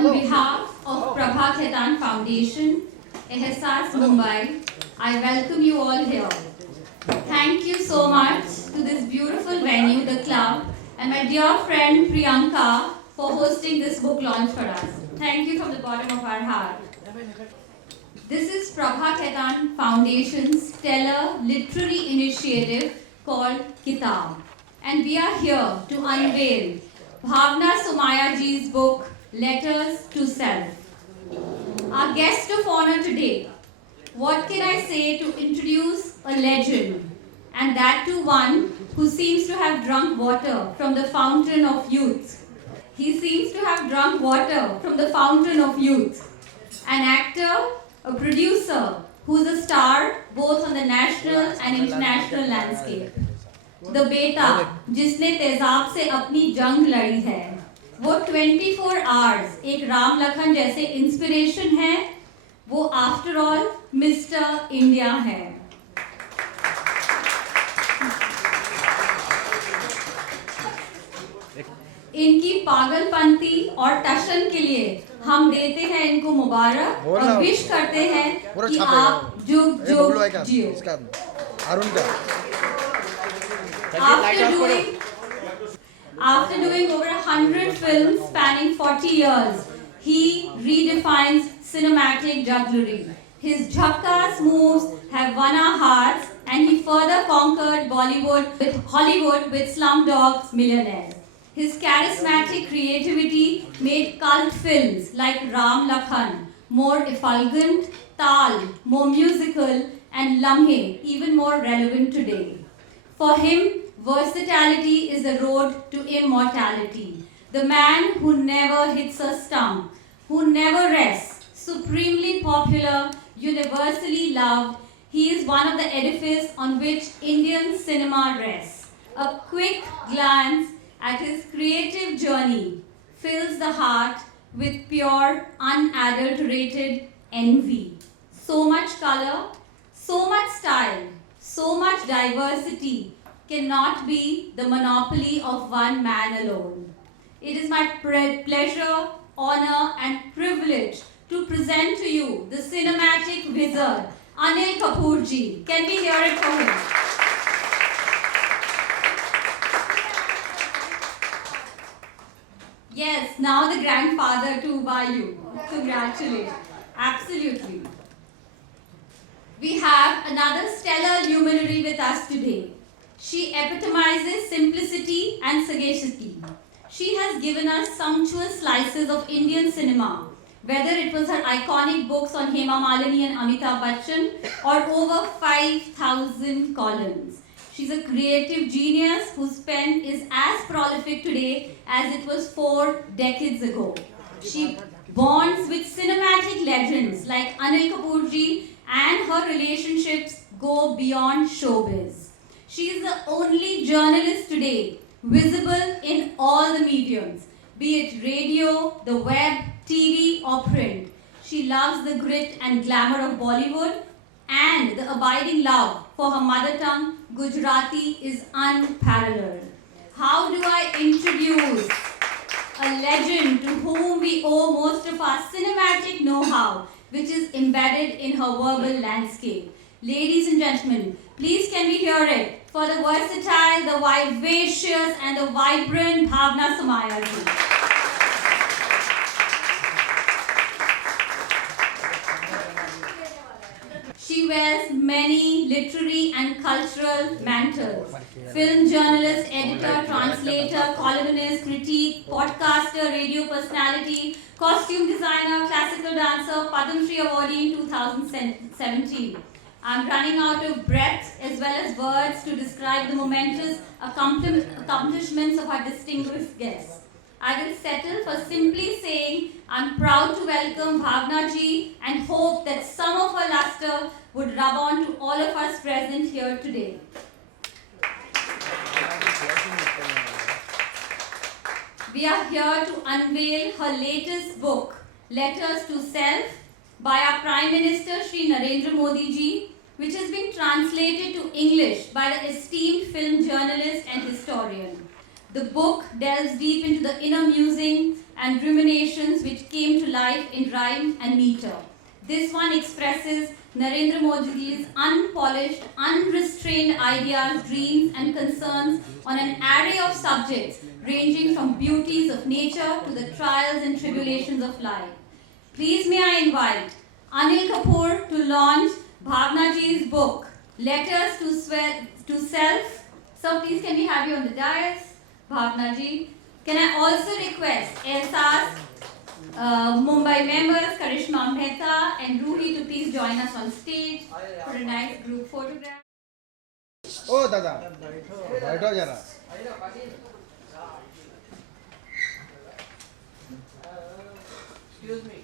On behalf of Prabha Khetan Foundation, Ehsas Mumbai, I welcome you all here. Thank you so much to this beautiful venue, the club, and my dear friend Priyanka for hosting this book launch for us. Thank you from the bottom of our heart. This is Prabha Khetan Foundation's stellar literary initiative called Kitaab. And we are here to unveil Bhawana Somaaya ji's book, Letters to Self. Our guest of honor today, what can I say to introduce a legend, and that too one who seems to have drunk water from the fountain of youth. He seems to have drunk water from the fountain of youth. An actor, a producer, who's a star both on the national and international landscape. The बेटा जिसने तेजाब से अपनी जंग लड़ी है, वो 24 hours एक राम लखन जैसे इंस्पिरेशन है, वो आफ्टर ऑल मिस्टर इंडिया है. इनकी पागलपंती और टशन के लिए हम देते हैं इनको मुबारक और विश करते हैं कि आप जुग जुग जियो. After doing over 100 films spanning 40 years, he redefines cinematic jugglery. His jhakkas moves have won our hearts, and he further conquered Hollywood with Slumdog Millionaire. His charismatic creativity made cult films like Ram Lakhan more effulgent, Tal more musical, and Lamhe even more relevant today. For him, versatility is the road to immortality. The man who never hits a stump, who never rests, supremely popular, universally loved, he is one of the edifices on which Indian cinema rests. A quick glance at his creative journey fills the heart with pure, unadulterated envy. So much color, so much style, so much diversity cannot be the monopoly of one man alone. It is my pleasure, honor, and privilege to present to you the cinematic wizard, Anil Kapoor ji. Can we hear it for him? Yes, now the grandfather too by you. Congratulations. Absolutely. We have another stellar luminary with us today. She epitomizes simplicity and sagacity. She has given us sumptuous slices of Indian cinema, whether it was her iconic books on Hema Malini and Amitabh Bachchan or over 5,000 columns. She's a creative genius whose pen is as prolific today as it was 4 decades ago. She bonds with cinematic legends like Anil Kapoor ji, and her relationships go beyond showbiz. She is the only journalist today visible in all the mediums, be it radio, the web, TV or print. She loves the grit and glamour of Bollywood, and the abiding love for her mother tongue, Gujarati, is unparalleled. How do I introduce a legend to whom we owe most of our cinematic know-how, which is embedded in her verbal landscape? Ladies and gentlemen, please can we hear it for the versatile, the vivacious, and the vibrant Bhawana Somaaya ji. She wears many literary and cultural mantles. Film journalist, editor, translator, columnist, critique, podcaster, radio personality, costume designer, classical dancer, Padma Shri awardee in 2017. I'm running out of breath as well as words to describe the momentous accomplishments of our distinguished guests. I will settle for simply saying I'm proud to welcome Bhawana ji and hope that some of her luster would rub on to all of us present here today. We are here to unveil her latest book, Letters to Self, by our Prime Minister Shri Narendra Modi ji, which has been translated to English by the esteemed film journalist and historian. The book delves deep into the inner musings and ruminations which came to life in rhyme and meter. This one expresses Narendra Modi's unpolished, unrestrained ideas, dreams, and concerns on an array of subjects ranging from beauties of nature to the trials and tribulations of life. Please may I invite Anil Kapoor to launch Bhavana ji's book, Letters to Self. So please can we have you on the dais, Bhavana ji. Can I also request Ehsas, Mumbai members, Karishma Mehta and Ruhi to please join us on stage for a nice group photograph. Oh, Dada. Baitho jara. Excuse me.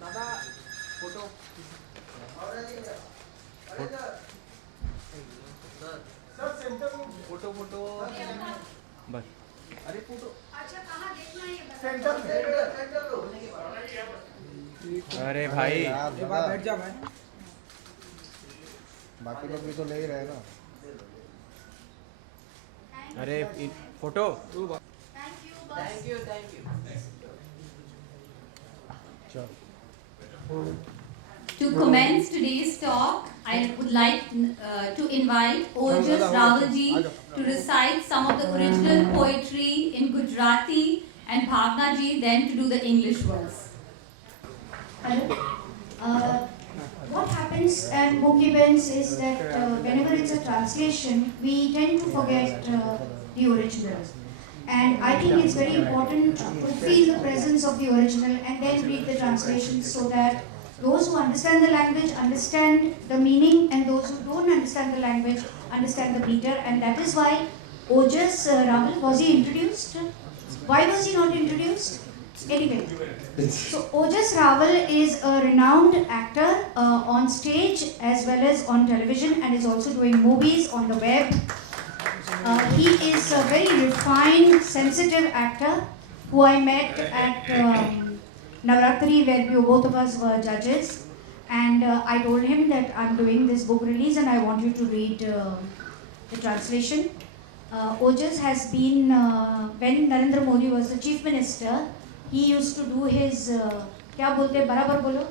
दादा photo photo photo बस अरे photo अच्छा कहाँ देखना है centre अरे भाई बैठ जा भाई बाकी लोग भी तो ले ही रहे ना अरे photo thank you To commence today's talk, I would like to invite Ojas Rawalji to recite some of the original poetry in Gujarati and Bhavna ji then to do the English verse. Hello. What happens at book events is that whenever it's a translation, we tend to forget the original. And I think it's very important to feel the presence of the original and then read the translation so that those who understand the language understand the meaning and those who don't understand the language understand the meter. And that is why Ojas Raval, was he introduced? Why was he not introduced? Anyway, so Ojas Raval is a renowned actor on stage as well as on television and is also doing movies on the web. He is a very refined, sensitive actor who I met at Navratri where both of us were judges. And I told him that I'm doing this book release and I want you to read the translation. Ojas has been, when Narendra Modi was the Chief Minister, he used to do his, kya bolte, barabar bolo?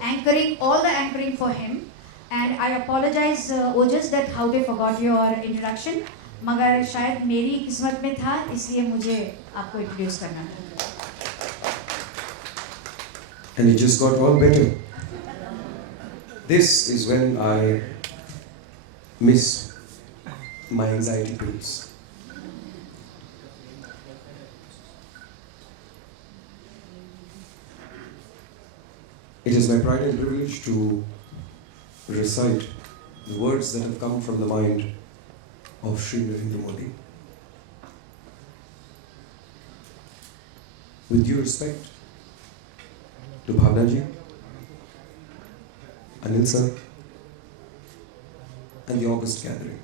Anchoring, all the anchoring for him. And I apologize, Ojas, that how they forgot your introduction. मगर शायद मेरी किस्मत में था इसलिए मुझे आपको introduce करना था. And it just got all better. This is when I miss my anxiety pills. It is my pride and privilege to recite the words that have come from the mind of Shri Narendra Modi. With due respect to Bhavana ji, Anil sir, and the August gathering.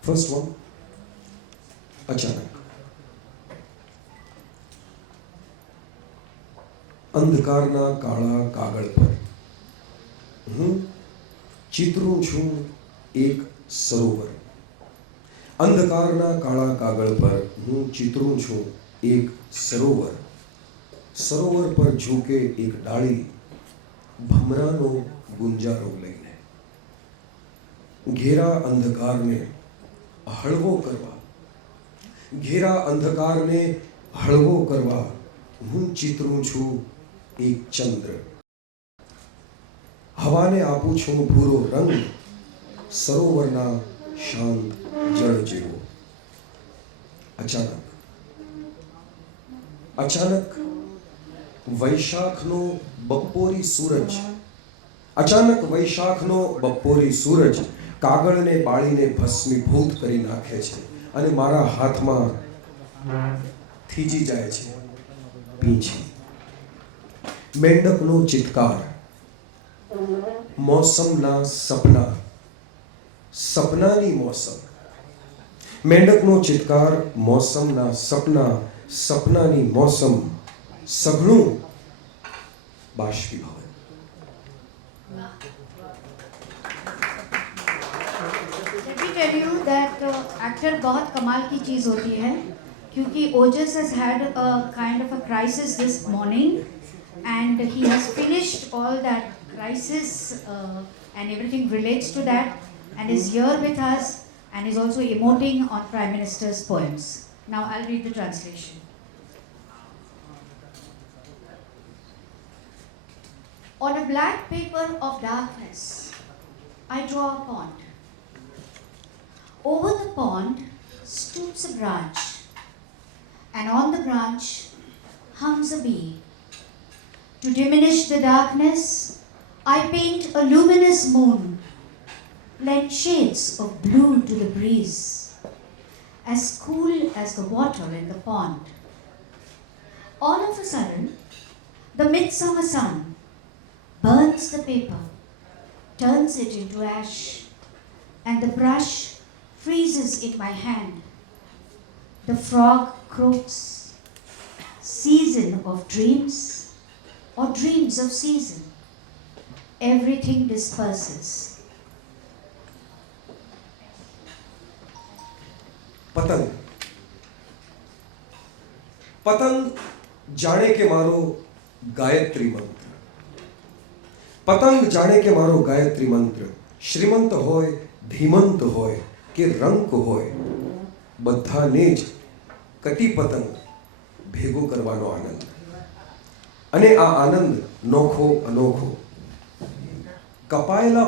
First one, Achanak. અંધકારના કાળા કાગળ પર હું ચિતરું છું એક સરોવર. અંધકારના કાળા કાગળ પર હું ચિતરું છું એક સરોવર. સરોવર પર ઝૂકે એક ડાળી ભમરાનો ગુંજારો લઈને. ઘેરા અંધકારને હળવો કરવા, ઘેરા અંધકારને હળવો કરવા હું ચિતરું છું એક ચંદ્ર. હવાને આપું છું ભૂરો રંગ સરોવરના શાંત જળ જેવો. અચાનક અચાનક વૈશાખનો બપોરી સૂરજ, અચાનક વૈશાખનો બપોરી સૂરજ કાગળને બાળીને ભસ્મીભૂત કરી નાખે છે અને મારા હાથમાં થીજી જાય છે પીંછી. મેંડકનો ચિત્કાર, મોસમના સપના, સપનાની મોસમ. મેંડકનો ચિત્કાર, મોસમના સપના, સપનાની મોસમ, સઘળું બાષ્પીભવન. tell you that actor बहुत कमाल की चीज़ होती है क्योंकि Ojas has had a kind of a crisis this morning and he has finished all that crisis and everything relates to that and is here with us and is also emoting on Prime Minister's poems. Now I'll read the translation. On a black paper of darkness, I draw a pond. Over the pond stoops a branch, and on the branch hums a bee. To diminish the darkness, I paint a luminous moon, lend shades of blue to the breeze, as cool as the water in the pond. All of a sudden, the midsummer sun burns the paper, turns it into ash, and the brush freezes in my hand. The frog croaks, season of dreams, or dreams of season. Everything disperses. पतंग पतंग जाने के मारो गायत्री मंत्र पतंग जाने के मारो गायत्री मंत्र श्रीमंत होय धीमंत होय के रंक होय बधाने ज कटी पतंग भेगो करवानो आनंद अने आ आनंद नोखो अनोखो कपाયેલા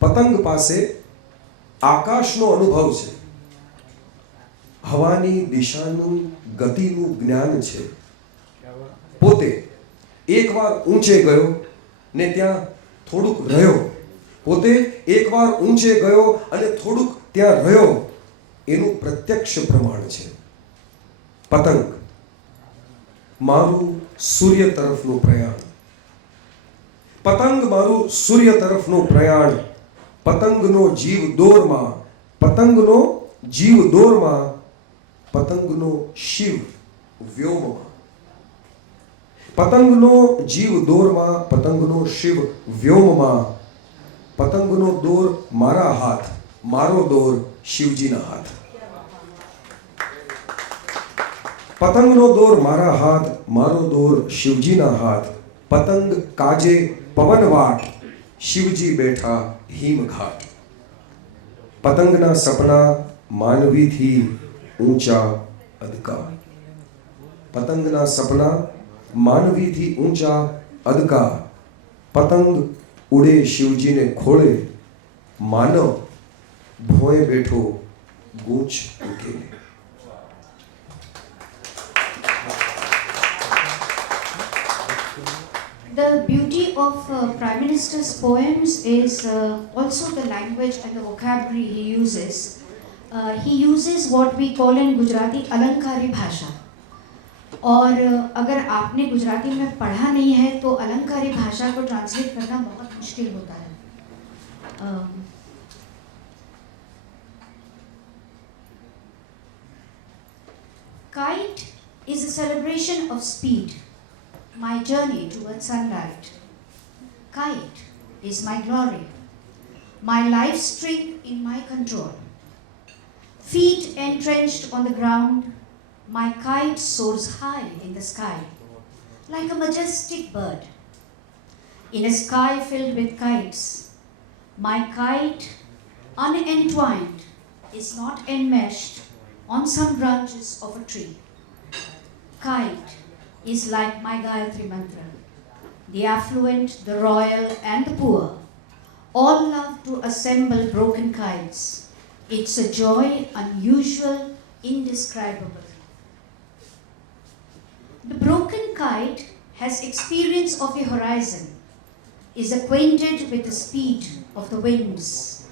પતંગ પાસે આકાશનો અનુભવ છે હવાની દિશાનું ગતિનું જ્ઞાન છે પોતે એકવાર ઊંચે ગયો ને ત્યાં થોડુંક રહ્યો પોતે એકવાર ઊંચે ગયો અને થોડુંક ત્યાં રહ્યો એનું પ્રત્યક્ષ પ્રમાણ છે પતંગ મારું સૂર્ય તરફનું પ્રયાણ પતંગ મારું સૂર્ય તરફનું પ્રયાણ પતંગનો જીવ દોરમાં પતંગનો જીવ દોરમાં પતંગનો શિવ વ્યોમમાં પતંગનો જીવ દોરમાં પતંગનો શિવ વ્યોમમાં પતંગનો દોર મારા હાથ મારો દોર શિવજીના હાથ પતંગનો દોર મારા હાથ મારો દોર શિવજીના હાથ પતંગ કાજે પવનવાટ શિવજી બેઠા હિમઘાટ પતંગના સપના માનવીથી ઊંચા અદકા પતંગના સપના માનવીથી ઊંચા અદકા પતંગ ઉડે શિવજીને ખોળે માનવ ભોંય બેઠો ગૂંચ ઉકેલે The beauty of Prime Minister's poems is also the language and the vocabulary he uses. He uses what we call in Gujarati अलंकारी भाषा. और अगर आपने गुजराती में पढ़ा नहीं है तो अलंकारी भाषा को ट्रांसलेट करना बहुत मुश्किल होता है. Kite is a celebration of speed. My journey towards sunlight. Kite is my glory, my life string in my control. Feet entrenched on the ground, my kite soars high in the sky, like a majestic bird. In a sky filled with kites, my kite, unentwined, is not enmeshed on some branches of a tree. Kite is like my Gayatri mantra. The affluent, the royal, and the poor all love to assemble broken kites. It's a joy unusual, indescribable. The broken kite has experience of a horizon, is acquainted with the speed of the winds.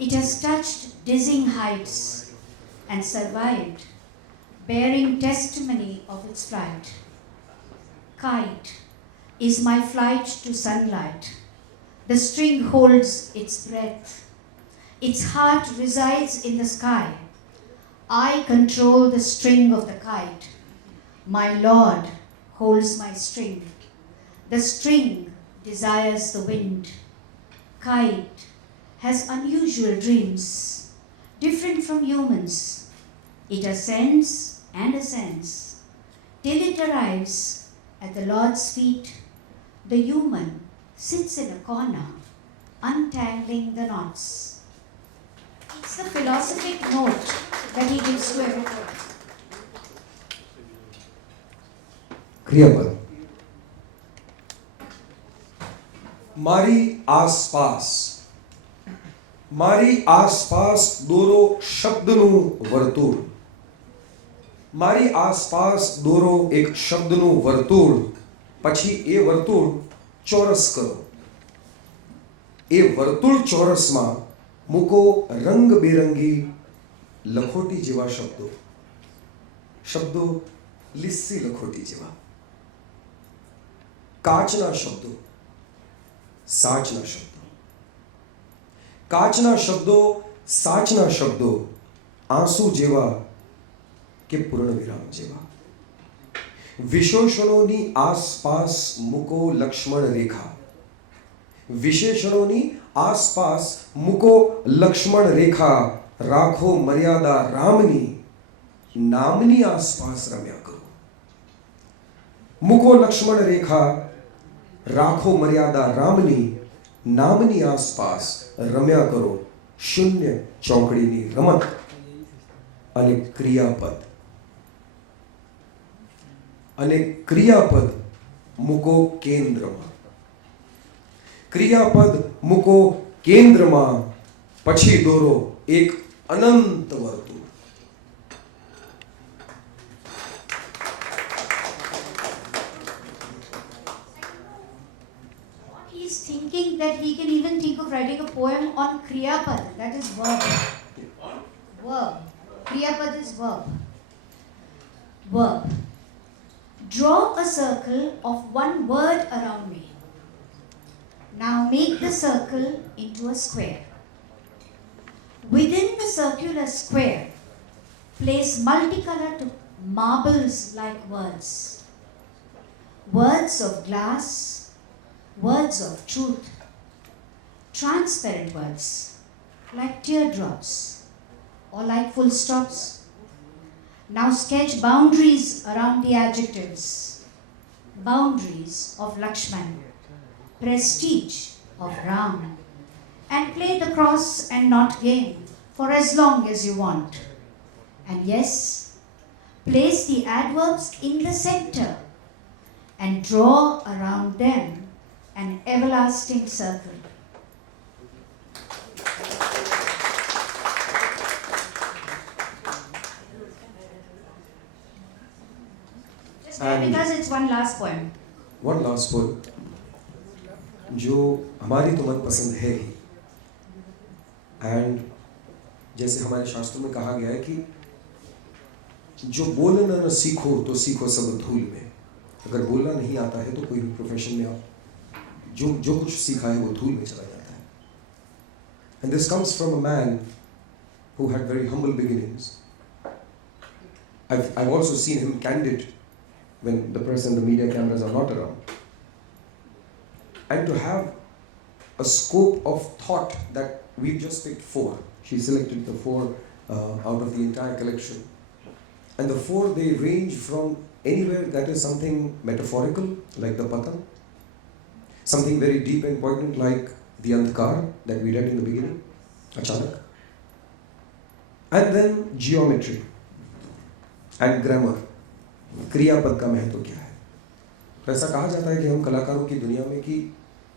It has touched dizzying heights and survived, bearing testimony of its flight. Kite is my flight to sunlight. The string holds its breath. Its heart resides in the sky. I control the string of the kite. My Lord holds my string. The string desires the wind. Kite has unusual dreams, different from humans. It ascends and ascends till it arrives at the Lord's feet. The human sits in a corner, untangling the knots. It's the philosophic note that he gives to everyone. क्रियापद મારી આસપાસ દોરો શબ્દનું વર્તુળ. મારી આસપાસ દોરો એક શબ્દનું વર્તુળ, પછી એ વર્તુળ ચોરસ કરો. એ વર્તુળ ચોરસમાં મૂકો રંગબેરંગી લખોટી જેવા શબ્દો. શબ્દો લીસી લખોટી જેવા. કાચના શબ્દો, સાચના શબ્દો. કાચના શબ્દો, સાચના શબ્દો, આંસુ જેવા કે પૂર્ણવિરામ જેવા. વિશેષણોની આસપાસ મૂકો લક્ષ્મણ રેખા. વિશેષણોની આસપાસ મૂકો લક્ષ્મણ રેખા. રાખો મર્યાદા રામની, નામની આસપાસ રમ્યા કરો. મૂકો લક્ષ્મણ રેખા, રાખો મર્યાદા રામની, નામની આસપાસ રમ્યા કરો. શૂન્ય ચોકડીની રમત અને ક્રિયાપદ. અને ક્રિયાપદ મૂકો કેન્દ્રમાં. ક્રિયાપદ મૂકો કેન્દ્રમાં, પછી દોરો એક અનંત વર્તુળ. He's thinking that he can even think of writing a poem on Kriyapad, that is verb. Verb. Kriyapad is verb. Verb. Draw a circle of one word around me. Now make the circle into a square. Within the circular square, place multicolored marbles like words. Words of glass, words of truth, transparent words like teardrops or like full stops. Now sketch boundaries around the adjectives. Boundaries of Lakshman, prestige of Ram, and play the cross and not game for as long as you want. And yes, place the adverbs in the center and draw around them an everlasting circle. Just bear with us, it's one last poem. One last poem जो हमारी तो मनपसंद है ही. And जैसे हमारे शास्त्रों में कहा गया है कि जो बोलना न सीखो तो सीखो सब धूल में. अगर बोलना नहीं आता है तो कोई भी प्रोफेशन में आप जो कुछ सीखा है वो धूल में चला जाता है. And this comes from a man who had very humble beginnings. I've also seen him candid when the press and the media cameras are not around. And to have a scope of thought that we've just picked 4. She selected the 4 out of the entire collection. And the 4, they range from anywhere that is something metaphorical, like the patang, something very deep and poignant, like the andhkar that we read in the beginning, achanak, and then geometry and grammar. क्रियापद का महत्व क्या है? तो ऐसा कहा जाता है कि हम कलाकारों की दुनिया में कि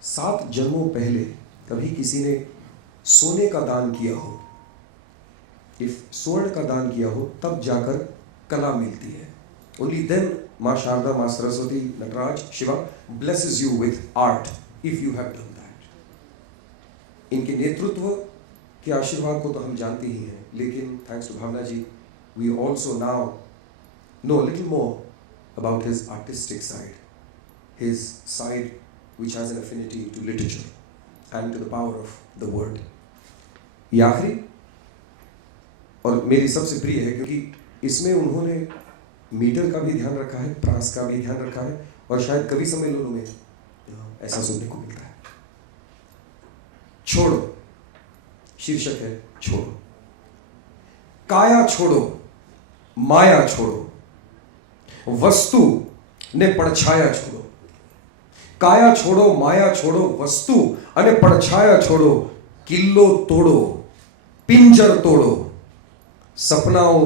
7 जन्मों पहले कभी किसी ने सोने का दान किया हो, इफ स्वर्ण का दान किया हो, तब जाकर कला मिलती है. Only then माँ शारदा, माँ Saraswati, Nataraj, Shiva blesses you with art if you have done that. इनके नेतृत्व के आशीर्वाद को तो हम जानते ही हैं, लेकिन thanks to Bhavna ji, we also now know a little more about his artistic side, his side which has an affinity to literature and to the power of the word. ये आखिरी और मेरी सबसे प्रिय है, क्योंकि इसमें उन्होंने मीटर का भी ध्यान रखा है, प्रास का भी ध्यान रखा है, और शायद कवि सम्मेलनों में ऐसा सुनने को मिलता है. छोड़ो शीर्षक है छोड़ो। काया छोड़ो, माया छोड़ो, वस्तु ने પડછાયા छोड़ो। काया छोड़ो, माया छोड़ो, वस्तु અને પડછાયા छोड़ो, કિલ્લો તોડો, પિંજર તોડો, સપનાઓ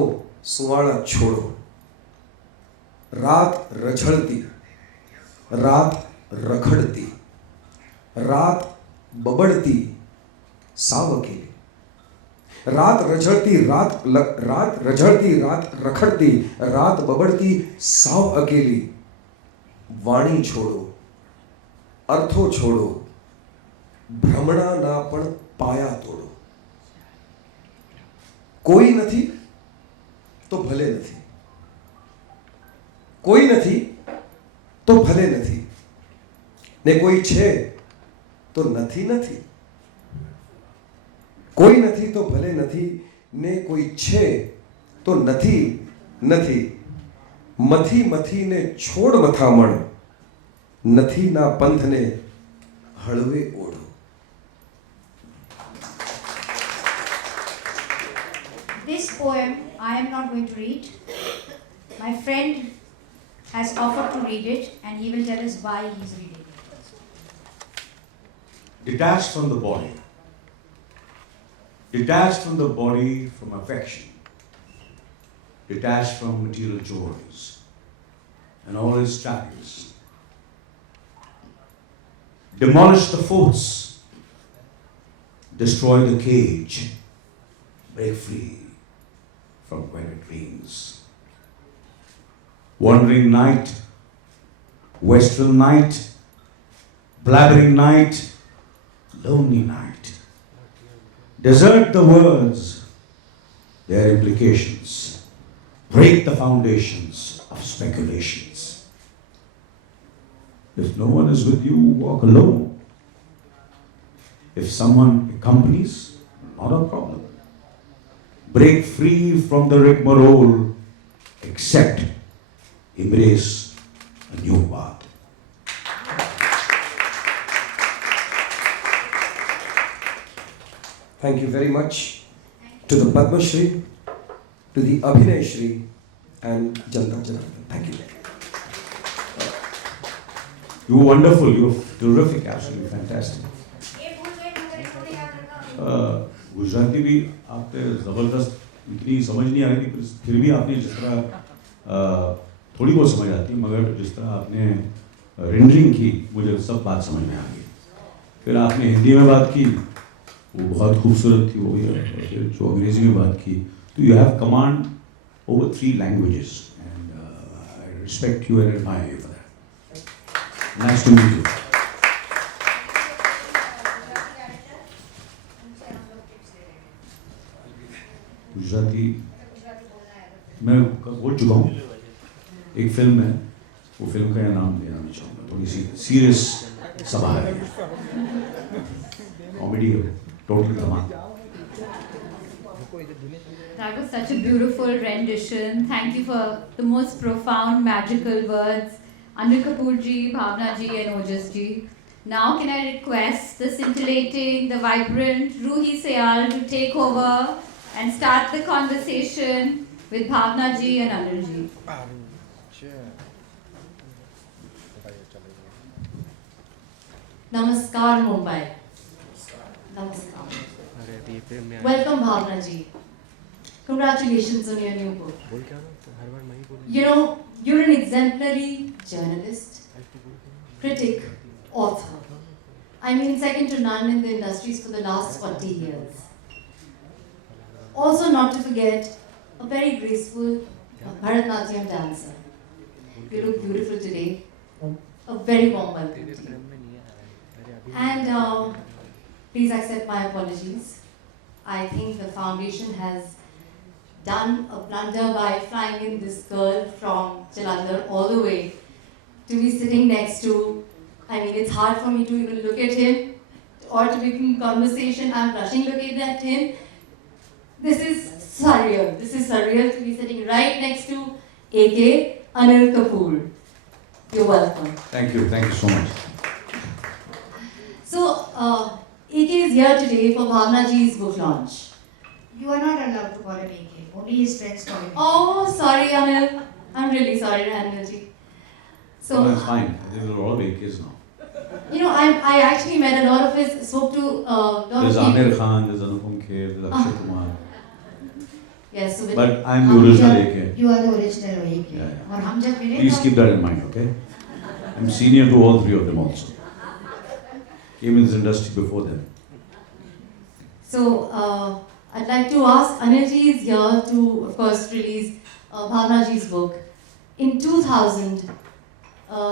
સુવાળા છોડો। रात रझळती, रात रखडती, रात बबडती, साव अकेली। रात रझळती, रात रझळती, रात रखडती, रात बबडती, साव अकेली। वाणी छोड़ो, अर्थो छोड़ो, भ्रमणाना पण पाया तोड़ो। कोई નથી તો ભલે નથી, કોઈ નથી તો ભલે નથી, ને કોઈ છે તો નથી નથી, કોઈ નથી તો ભલે નથી, ને કોઈ છે તો નથી નથી। મથી મથીને છોડ મથામણ, નથીના પંથને હળવે ઓઢો। This poem I am not going to read. My friend has offered to read it and he will tell us why he is reading it. Detached from the body. Detached from the body, from affection. Detached from material joys and all its trappings. Demolish the forts. Destroy the cage. Break free from wedded dreams. Wandering night, westral night, blabbering night, lonely night. Desert the words, their implications. Break the foundations of speculations. If no one is with you, walk alone. If someone accompanies, not a problem. Break free from the rigmarole, accept, embrace a new path. Thank you very much to the Padma Shri, to the Abhinay Shri and Janta Janardhan. Thank you. You were wonderful, you were terrific, absolutely fantastic. Gujarati भी आपने ज़बरदस्त, इतनी समझ नहीं आ रही थी, फिर भी आपने जिस तरह थोड़ी बहुत समझ आती, मगर जिस तरह आपने रेंडरिंग की मुझे सब बात समझ में आ गई। फिर आपने हिंदी में बात की, वो बहुत खूबसूरत थी, वो भी, फिर जो अंग्रेजी में बात की, तो you have command over 3 languages and I respect you and admire you for that. Nice to meet you. Gujarati मैं बोल चुका हूँ, एक फिल्म है, वो फिल्म का नाम लेना नहीं चाहूँगा, थोड़ी सी सीरियस सभा है, कॉमेडी है, total Dhamaal. That was such a beautiful rendition. Thank you for the most profound, magical words, Anil Kapoor ji, Bhavana ji, and Ojas ji. Now, can I request the scintillating, the vibrant Ruhi Sayal to take over and start the conversation with Bhavana ji and Anil ji. Namaskar Mumbai. Namaskar. Welcome Bhavana ji. Congratulations on your new book. You know, you're an exemplary journalist, critic, author. I mean, second to none in the industries for the last 40 years. Also, not to forget, a very graceful Bharatanatyam dancer. You look beautiful today. A very warm welcome to you. And please accept my apologies. I think the foundation has done a blunder by flying in this girl from Jalandhar all the way to be sitting next to, I mean, it's hard for me to even look at him or to begin conversation. I'm blushing looking at him. This is surreal. This is surreal to be sitting right next to AK Anil Kapoor. You're welcome. Thank you so much. So, AK is here today for Bhavana ji's book launch. You are not allowed to call him AK. Only his friends call him AK. Oh, sorry, Anil. I'm really sorry, Anil ji. So So, that's fine. There's a lot of AKs now. you know, I actually met a lot of his, spoke to a lot There's of people. Amir Khan, there's Anupam Kher, there's Akshay Kumar. Yes, so But I'm the original AK. You are the original AK. Yeah, yeah. और हम जब मिले Please तो- keep that in mind, okay? I'm senior to all three of them also. Came in this industry before them. So, I'd like to ask, Anil ji is here to, of course, release Bhavana ji's book. In 2000,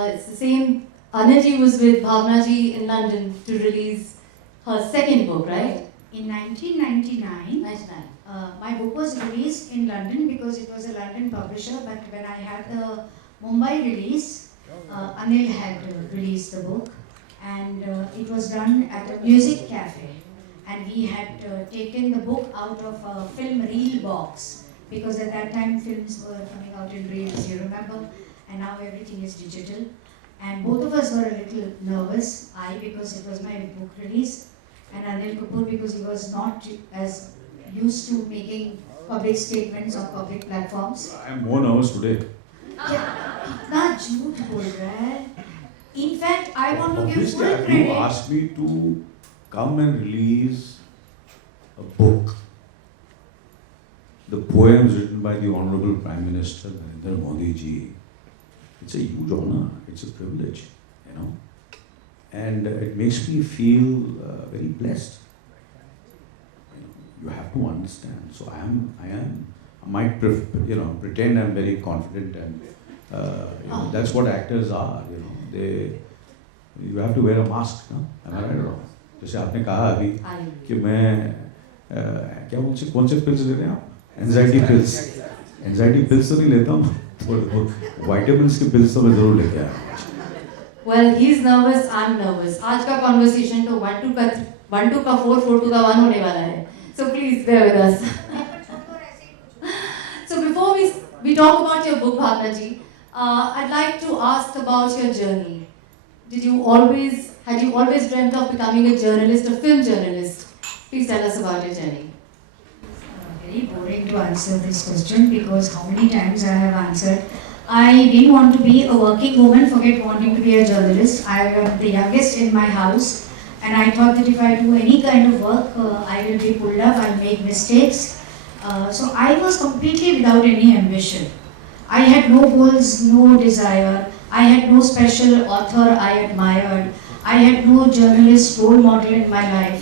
it's the same, Anil ji was with Bhavana ji in London to release her second book, right? In 1999, 99. my book was released in London because it was a London publisher, but when I had the Mumbai release, Anil had released the book, and it was done at a music cafe, and we had taken the book out of a film reel box, because at that time films were coming out in reels, you remember, and now everything is digital, and both of us were a little nervous, I because it was my book release, and Anil Kapoor because he was not as used to making public statements on public platforms. I'm more nervous today. इतना झूठ बोल रहा है. In fact, I want to give Obviously, full you credit. asked me to come and release a book. The poems written by the Honorable Prime Minister Narendra Modi ji. It's a huge honor. It's a privilege, you know. And it makes me feel very blessed. You have to understand. So I might pretend I'm very confident, and that's what actors are. You have to wear a mask. No? Am I right or wrong? जैसे आपने कहा अभी कि मैं क्या कौन से pills लेते हैं आप? एंजाइटी पिल्स तो नहीं लेता हूँ, विटामिन्स के पिल्स तो मैं जरूर लेके आया हूँ. Well, he's nervous, I'm nervous. आज का conversation तो 1 2 का 4, 4 2 का 1 होने वाला है. So please bear with us. So before we talk about your book, Bhavana ji, I'd like to ask about your journey. Had you always dreamt of becoming a journalist, a film journalist? Please tell us about your journey. Very boring to answer this question because how many times I have answered. I didn't want to be a working woman, forget wanting to be a journalist. I am the youngest in my house, and I thought that if I do any kind of work, I will be pulled up, I'll make mistakes. So I was completely without any ambition. I had no goals, no desire. I had no special author I admired. I had no journalist role model in my life.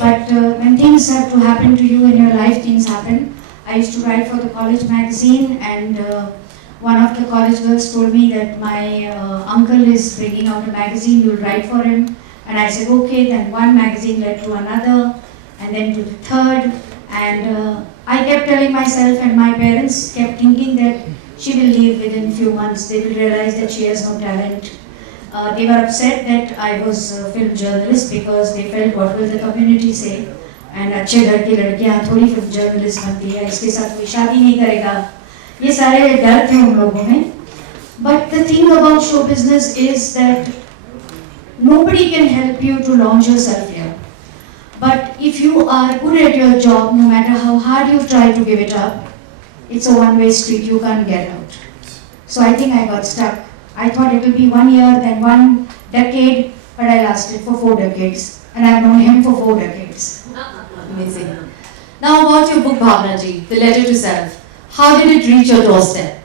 But when things have to happen to you in your life, things happen. I used to write for the college magazine, and one of the college girls told me that my uncle is bringing out a magazine, you'll write for him. And I said, okay, then one magazine led to another, and then to the third. And I kept telling myself, and my parents kept thinking that she will leave within a few months. They will realize that she has no talent. They were upset that I was a film journalist because they felt what will the community say. And अच्छे घर की लड़कियाँ थोड़ी film journalist बनती है, इसके साथ कोई शादी नहीं करेगा. ये सारे डर थे उन लोगों में. But the thing about show business is that nobody can help you to launch yourself here. But if you are good at your job, no matter how hard you try to give it up, it's a one-way street, you can't get out. So I think I got stuck. I thought it will be 1 year, then 1 decade, but I lasted for 4 decades. And I've known him for 4 decades. Amazing. Now about your book, Bhavana ji, The Letter to Self. How did it reach your doorstep?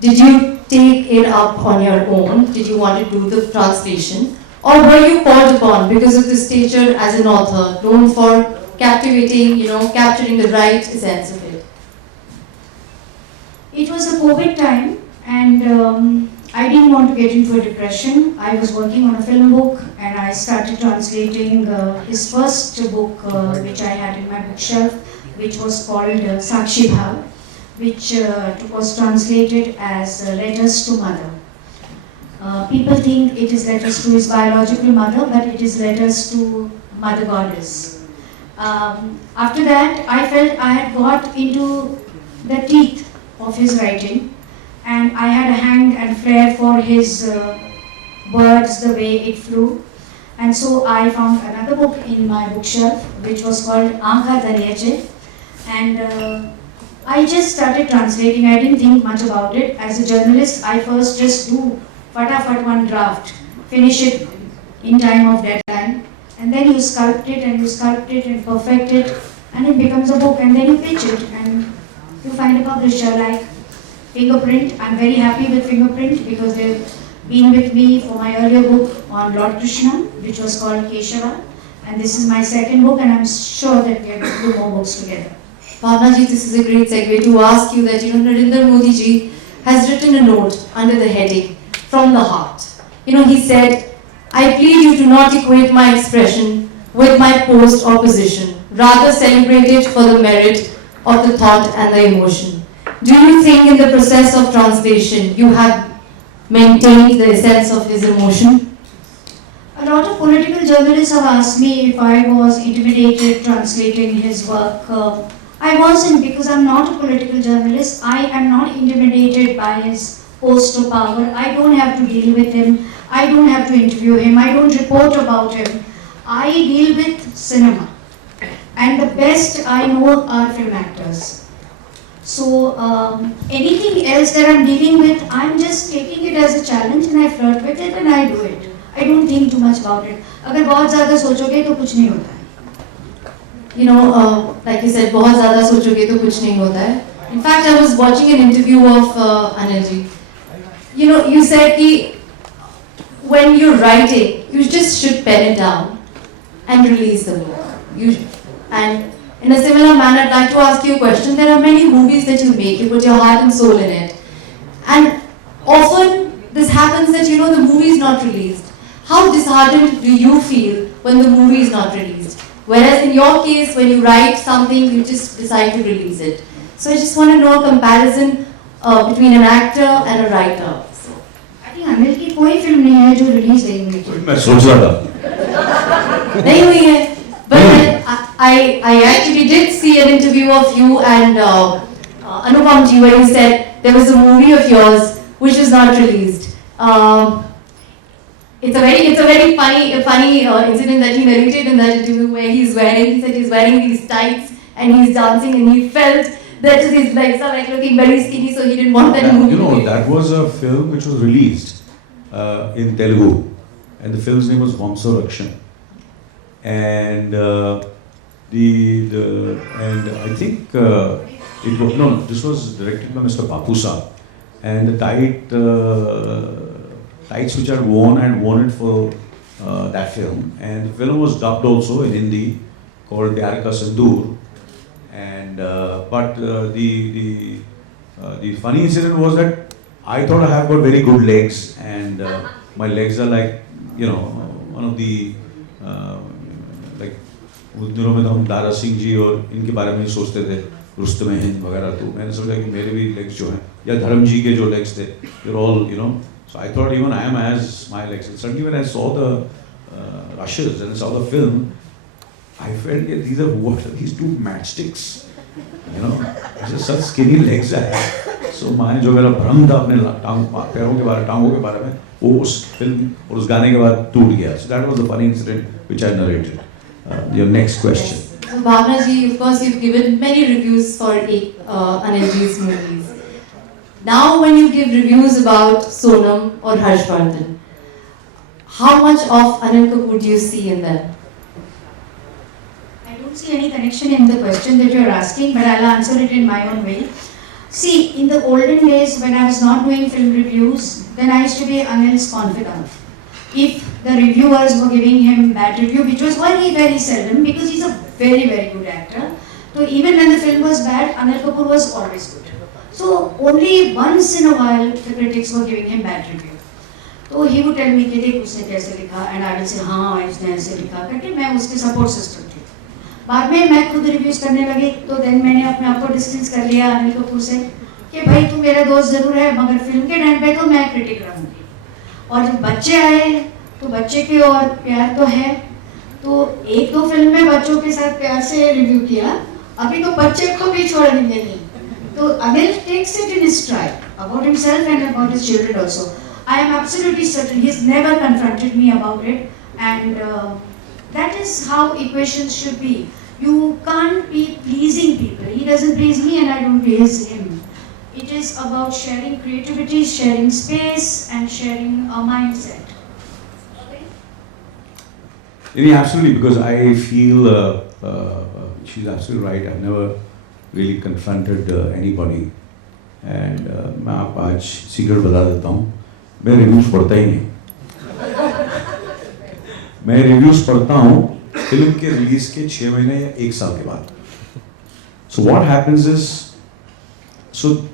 Did you take it up on your own? Did you want to do the translation? Or were you called upon because of the stature as an author, known for captivating, capturing the right essence of it? It was a COVID time, and I didn't want to get into a depression. I was working on a film book, and I started translating his first book, which I had in my bookshelf, which was called Sakshi Bhav, which was translated as Letters to Mother. People think it is letters to his biological mother, but it is letters to Mother Goddess. After that, I felt I had got into the teeth of his writing, and I had a hang and flair for his words, the way it flew. And so I found another book in my bookshelf which was called Aankha Daryache. And I just started translating. I didn't think much about it. As a journalist, I first just do fatafat one draft, finish it in time of deadline, and then you sculpt it and you sculpt it and perfect it, and it becomes a book, and then you pitch it and you find a publisher like Fingerprint. I'm very happy with Fingerprint because they've been with me for my earlier book on Lord Krishna, which was called Keshava, and this is my second book, and I'm sure that we are going to do more books together. Bhavana ji, this is a great segue to ask you that, Narendra Modi ji has written a note under the heading, From the Heart. He said, I plead you to not equate my expression with my post-opposition. Rather celebrate it for the merit of the thought and the emotion. Do you think in the process of translation you have maintained the essence of his emotion? A lot of political journalists have asked me if I was intimidated translating his work. I wasn't, because I'm not a political journalist. I am not intimidated by his post of power. I don't have to deal with him. I don't have to interview him. I don't report about him. I deal with cinema. And the best I know are film actors. So anything else that I'm dealing with, I'm just taking it as a challenge and I flirt with it and I do it. I don't think too much about it. अगर बहुत ज़्यादा सोचोगे तो कुछ नहीं होता है. Like you said, बहुत ज़्यादा सोचोगे तो कुछ नहीं होता है. In fact, I was watching an interview of Anil ji. You said that when you're writing, you just should pen it down and release the book. And in a similar manner, I'd like to ask you a question. There are many movies that you make, you put your heart and soul in it. And often this happens that, the movie is not released. How disheartened do you feel when the movie is not released? Whereas in your case, when you write something, you just decide to release it. So I just want to know a comparison between an actor and a writer. So, I think Anil की कोई film नहीं है जो release नहीं हुई. मैं सोच रहा था नहीं हुई है. But then I actually did see an interview of you and Anupam ji where you said there was a movie of yours which was not released. It's a very funny incident that he narrated in that interview where he said he's wearing these tights and he's dancing and he felt that his legs are like looking very skinny, so he didn't want that movie. That was a film which was released in Telugu, and the film's name was Vamsarakshan. And and I think this was directed by Mr. Papusa, and the tights which I had worn it for that film, and the film was dubbed also in Hindi called Pyar Ka Sindoor. And but the funny incident was that I thought I have got very good legs, and my legs are like one of the like उन दिनों में तो हम दारा सिंह जी और इनके बारे में सोचते थे, रुस्तम हिंद वगैरह. तो मैंने सोचा कि मेरे भी लेग्स जो हैं या धर्म जी के जो लेग्स थे, they're all so I thought even I am as my legs. And suddenly when I saw the rushes and saw the film, I felt that what are these two matchsticks? Just such skinny legs I have. So my जो मेरा भ्रम था अपने टांगों के बारे में, वो उस फिल्म और उस गाने के बाद टूट गया. So that was the funny incident which I narrated. Your next question. Yes. So Bhavana ji, of course, you've given many reviews for Anil ji's movies. Now, when you give reviews about Sonam or Harshvardhan, how much of Anil Kapoor do you see in them? I don't see any connection in the question that you're asking, but I'll answer it in my own way. See, in the olden days when I was not doing film reviews, then I used to be Anil's confidant. If the reviewers were giving him bad review, which was very, very seldom because he's a very, very good actor, so even when the film was bad, Anil Kapoor was always good. So only once in a while the critics were giving him bad review. So he would tell me कि देख उसने कैसे लिखा, and I would say हाँ इसने ऐसे लिखा करके मैं उसके support system थी. बाद में मैं खुद रिव्यूज करने लगी, तो then मैंने अपने आप को डिस्टेंस कर लिया अनिल कपूर से कि भाई तू मेरा दोस्त जरूर है, मगर फिल्म के टाइम पे तो मैं क्रिटिक रहूँगी. और जब बच्चे आए तो बच्चे के और प्यार तो है, तो एक दो फिल्म में बच्चों के साथ प्यार से रिव्यू किया, अभी तो बच्चे को भी छोड़ेंगे नहीं. तो Anil takes it in his stride about himself and about his children also. I am absolutely certain he's never confronted me about it, And that is how equations should be. You can't be pleasing people. He doesn't please me and I don't please him. It is about sharing creativity, sharing space, and sharing a mindset. Yeah, absolutely, because I feel she's absolutely right. I've never really confronted anybody. And मैं आप आज secret बता देता हूँ, मैं reviews पढ़ता ही नहीं. मैं रिव्यूज पढ़ता हूँ फिल्म के रिलीज के 6 महीने या 1 साल के बाद. So what happens is, so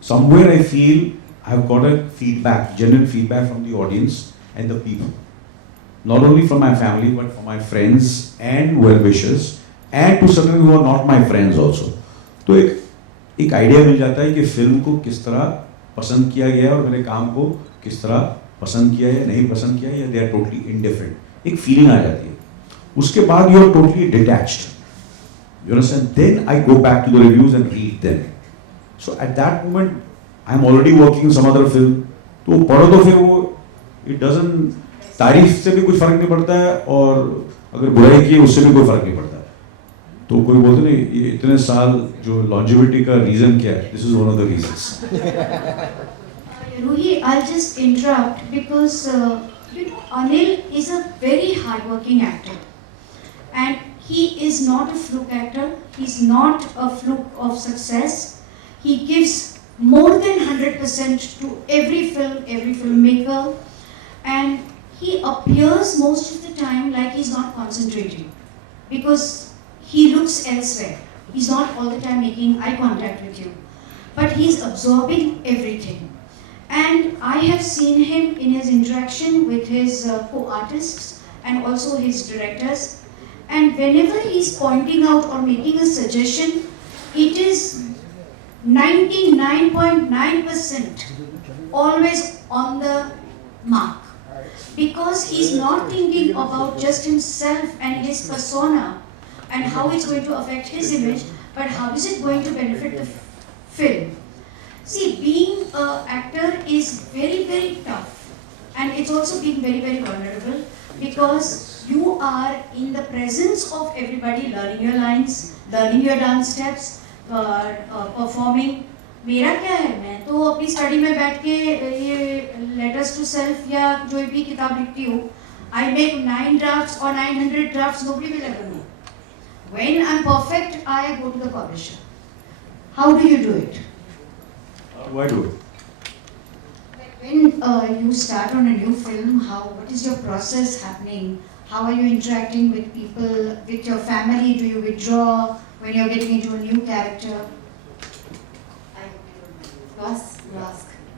somewhere I feel I've got a feedback, genuine feedback from the audience and the people. Not only from my family, but from my friends and well-wishers, and to certain who are not my friends also. तो एक idea मिल जाता है कि film को किस तरह पसंद किया गया है और मेरे काम को किस तरह पसंद किया या नहीं पसंद किया या दे आर टोटली इंडिफरेंट. एक फीलिंग आ जाती है. उसके बाद you are totally detached. You understand? Then I go back to the reviews and read them. So at that moment, I am already working on some other film. तो पढ़ो तो फिर वो it doesn't, तारीफ से भी कुछ फर्क नहीं पड़ता है और अगर बुराई की उससे भी कोई फर्क नहीं पड़ता है. तो कोई बोलते नहीं ये इतने साल जो longevity का reason क्या है? This is one of the reasons. Ruhi, I'll just interrupt because Anil is a very hardworking actor. And he is not a fluke actor. He's not a fluke of success. He gives more than 100% to every film, every filmmaker. And he appears most of the time like he's not concentrating. Because he looks elsewhere. He's not all the time making eye contact with you. But he's absorbing everything. And I have seen him in his interaction with his co-artists and also his directors. And whenever he's pointing out or making a suggestion, it is 99.9% always on the mark. Because he's not thinking about just himself and his persona and how it's going to affect his image, but how is it going to benefit the film. See, being an actor is very, very tough. And it's also being very, very vulnerable because you are in the presence of everybody, learning your lines, learning your dance steps, performing. मेरा क्या है, मैं तो अपनी study में बैठ के ये लेटर्स टू सेल्फ या जो भी किताब लिखती हूँ, I make 9 drafts or 900 drafts, nobody will ever know. When I'm perfect, I go to the publisher. How do you do it? Why do it? When you start on a new film, what is your process happening? How are you interacting with people, with your family? Do you withdraw when you're getting into a new character? Ask.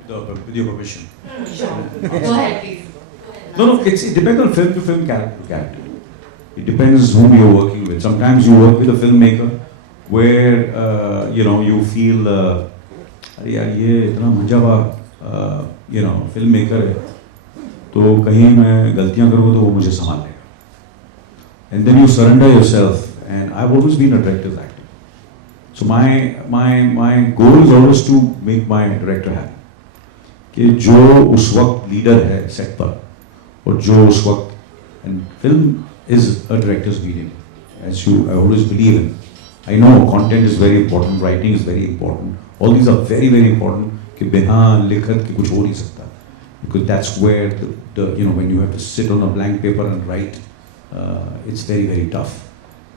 With your permission. Sure. Go ahead, please. No, it depends on film to film, character to character. It depends whom you're working with. Sometimes you work with a filmmaker where you feel अरे यार ये इतना मंजावा filmmaker है तो कहीं मैं गलतियाँ करूँ तो वो मुझे संभाल लेगा. And then you surrender yourself. And I've always been a director's actor. So my goal is always to make my director happy. कि जो उस वक्त लीडर है सेट पर और जो उस वक्त, and film is a director's medium, as I always believe in. I know content is very important, writing is very important. All these are very, very important. कि बिना लिखत के कुछ हो नहीं सकता. Because that's where when you have to sit on a blank paper and write, it's very, very tough.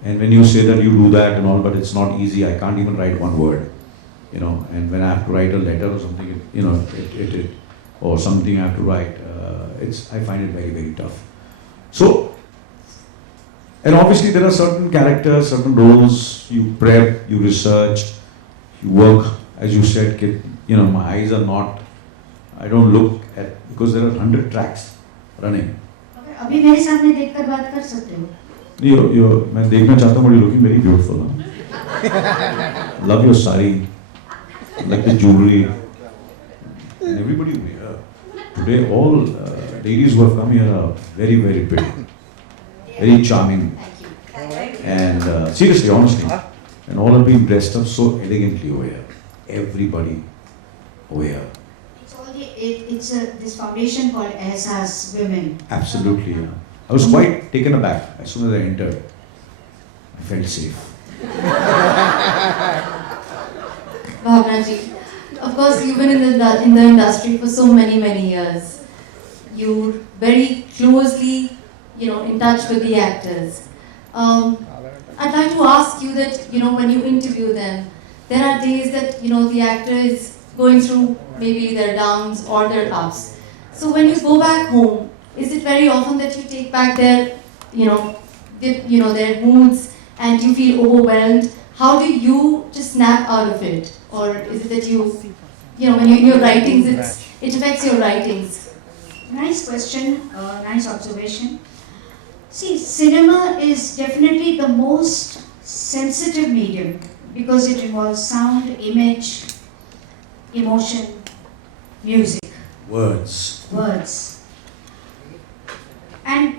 And when you say that you do that and all, but it's not easy. I can't even write one word, And when I have to write a letter or something, or something I have to write, I find it very, very tough. So, and obviously there are certain characters, certain roles. You prep, you research, you work. As you said, my eyes are not. I don't look at because there are 100 tracks running. अभी मेरे सामने देखकर बात कर सकते हो. मैं देखना चाहता हूँ. You're looking very beautiful. Huh? Love your sari, like the jewelry, and everybody here today. All ladies who have come here are very, very pretty, very charming, and seriously, honestly, and all have been dressed up so elegantly over here. Everybody over here. It's this foundation called Ehsas Women. Absolutely, yeah. I was quite taken aback as soon as I entered. I felt safe. Bhavana ji, of course you've been in the industry for so many years. You're very closely, in touch with the actors. I'd like to ask you that, when you interview them, there are days that, the actor is going through maybe their downs or their ups. So when you go back home, is it very often that you take back their, their moods and you feel overwhelmed? How do you just snap out of it? Or is it that when you in your writings, it affects your writings? Nice question, nice observation. See, cinema is definitely the most sensitive medium because it involves sound, image, emotion, music, words. And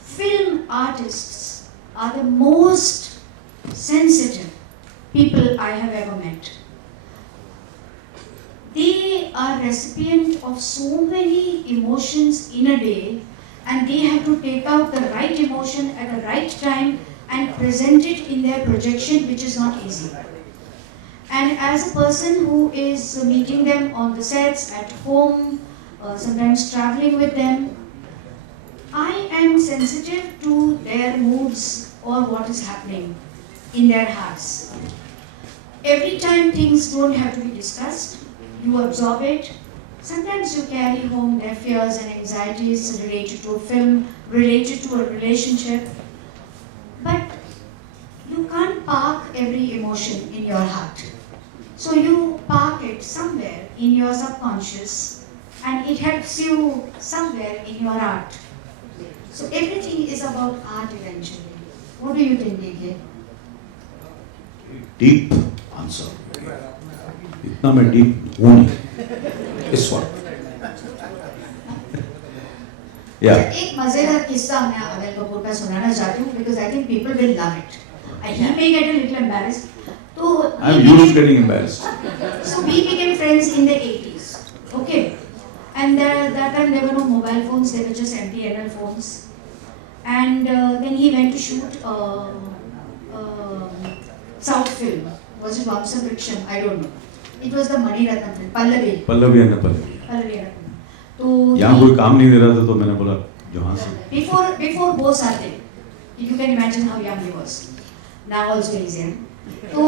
film artists are the most sensitive people I have ever met. They are recipient of so many emotions in a day, and they have to take out the right emotion at the right time and present it in their projection, which is not easy. And as a person who is meeting them on the sets, at home, sometimes traveling with them, I am sensitive to their moods or what is happening in their hearts. Every time things don't have to be discussed, you absorb it. Sometimes you carry home their fears and anxieties related to a film, related to a relationship. But you can't park every emotion in your heart. So you park it somewhere in your subconscious, and it helps you somewhere in your art. So everything is about art eventually. What do you think, DK? Deep answer. इतना मैं deep हूँ नहीं इस वक्त. Yeah. एक मजेदार किस्सा मैं अनिल कपूर का सुनाना चाहती हूँ because I think people will love it. He may get a little embarrassed. So I'm used to getting embarrassed. So we became friends in the 80s. Okay. And that time there were no mobile phones, they were just MTNL phones. And then he went to shoot South film. Was it Vamsa Vriksham? I don't know. It was the Mani Ratnam film, Pallavi. Pallavi. तो यहाँ कोई काम नहीं दे रहा था तो मैंने बोला जहाँ से. Before both are there. You can imagine how young he was. Now also he is young. तो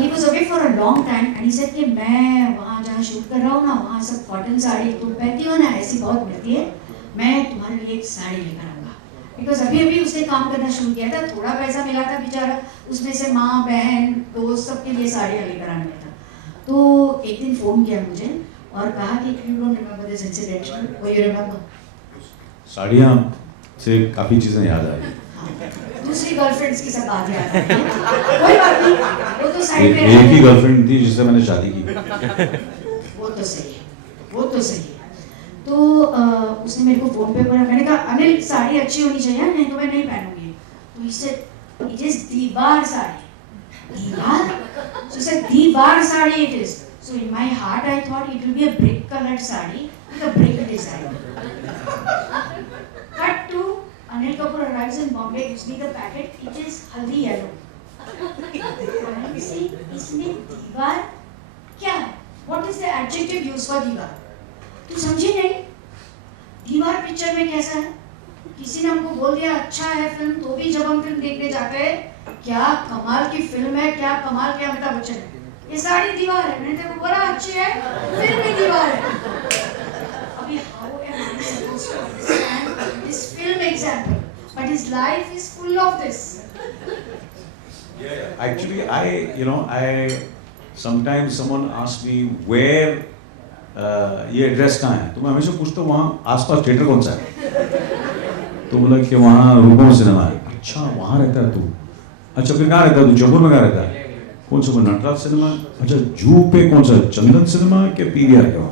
he was away for a long time and he said कि मैं वहाँ जहाँ शूट कर रहा हूँ ना वहाँ सब कॉटन साड़ी तुम पहनती हो ना ऐसी बहुत मिलती है मैं तुम्हारे लिए एक साड़ी लेकर आऊँगा बिकॉज अभी उसने काम करना शुरू किया था थोड़ा पैसा मिला था बेचारा उसमें से माँ बहन दोस्त सबके लिए साड़ियाँ लेकर आने था तो एक दिन फ़ोन किया मुझे और कहा कि you don't remember this incident वो यू रिमेंबर साड़ियाँ से काफ़ी चीज़ें याद आ रही. दूसरी गर्लफ्रेंड्स की सब बात याद आती है कोई बात नहीं वो तो साइड पे एक ही गर्लफ्रेंड थी जिससे मैंने शादी की. वो तो सही है तो उसने मेरे को फोन पे बोला मैंने कहा अनिल साड़ी अच्छी होनी चाहिए नहीं तो मैं नहीं पहनूंगी तो इससे इट इज दीवार साड़ी दीवार so said दीवार sari it is so in my heart I thought it will be a brick colored sari with a brick design cut to Anil Kapoor arrives in Bombay, gives me the packet. It is haldi yellow. I say, इसमें दीवार क्या है? What is the adjective used for दीवार? तू समझी नहीं? दीवार picture में कैसा है? किसी ने हमको बोल दिया अच्छा है फिल्म तो भी जब हम फिल्म देखने जाते हैं क्या कमाल की फिल्म है क्या कमाल के अमिताभ बच्चन है ये सारी दीवार है मैंने तेरे को बोला अच्छी है फिल्म भी दीवार है अभी how am I supposed to understand this film example but his life is full of this. Actually, I sometimes someone asks me where ये एड्रेस कहाँ है तो मैं हमेशा पूछता हूँ वहाँ आसपास थिएटर कौन सा है तो बोला कि वहाँ रूपम सिनेमा है. अच्छा वहाँ रहता है तू. अच्छा फिर कहाँ रहता है तू जयपुर में कहाँ रहता है कौन सा नटराज सिनेमा. अच्छा जू पे कौन सा चंदन सिनेमा के पीवीआर का.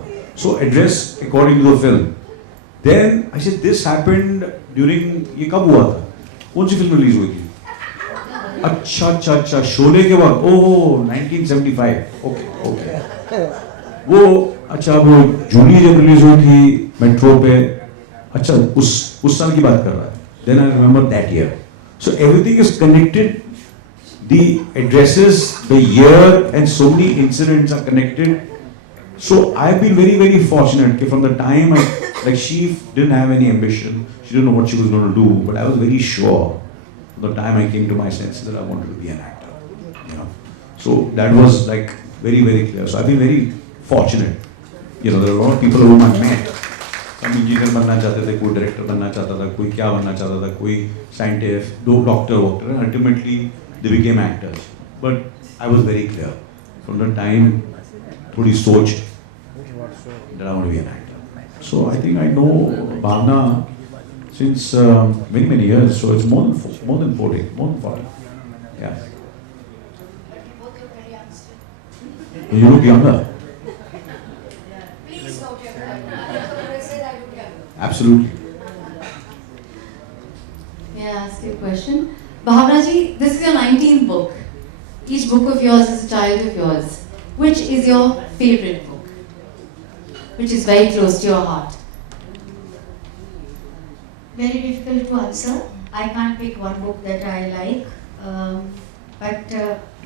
So address according to the film. Then I said this happened during ये कब हुआ था कौन सी फिल्म रिलीज हुई थी. अच्छा शोले के बाद ओह 1975 ओके वो अच्छा वो जूली जब रिलीज हुई थी मेट्रो पे. अच्छा उस साल की बात कर रहा है. then I remember that year. So everything is connected. The addresses, the year, and so many incidents are connected. So I've been very, very fortunate. From the time like she didn't have any ambition, she didn't know what she was going to do, but I was very sure from the time I came to my senses that I wanted to be an actor. You know, so that was like very, very clear. So I've been very fortunate. You know, there are a lot of people whom I met. Some engineer बनना चाहते थे, कोई director बनना चाहता था, कोई क्या बनना चाहता था, कोई scientist, दो doctor, and ultimately they became actors. But I was very clear from the time थोड़ी सोच that I want to be an actor. So I think I know Bhawana since many, many years. So it's more than 40, more than 40. Yeah. Both look very youngster. You look younger. Please note your point. I said I look younger. Absolutely. May I ask you a question? Bhavana ji, this is your 19th book. Each book of yours is a child of yours. Which is your favorite book? Which is very close to your heart? Very difficult to answer. I can't pick one book that I like, but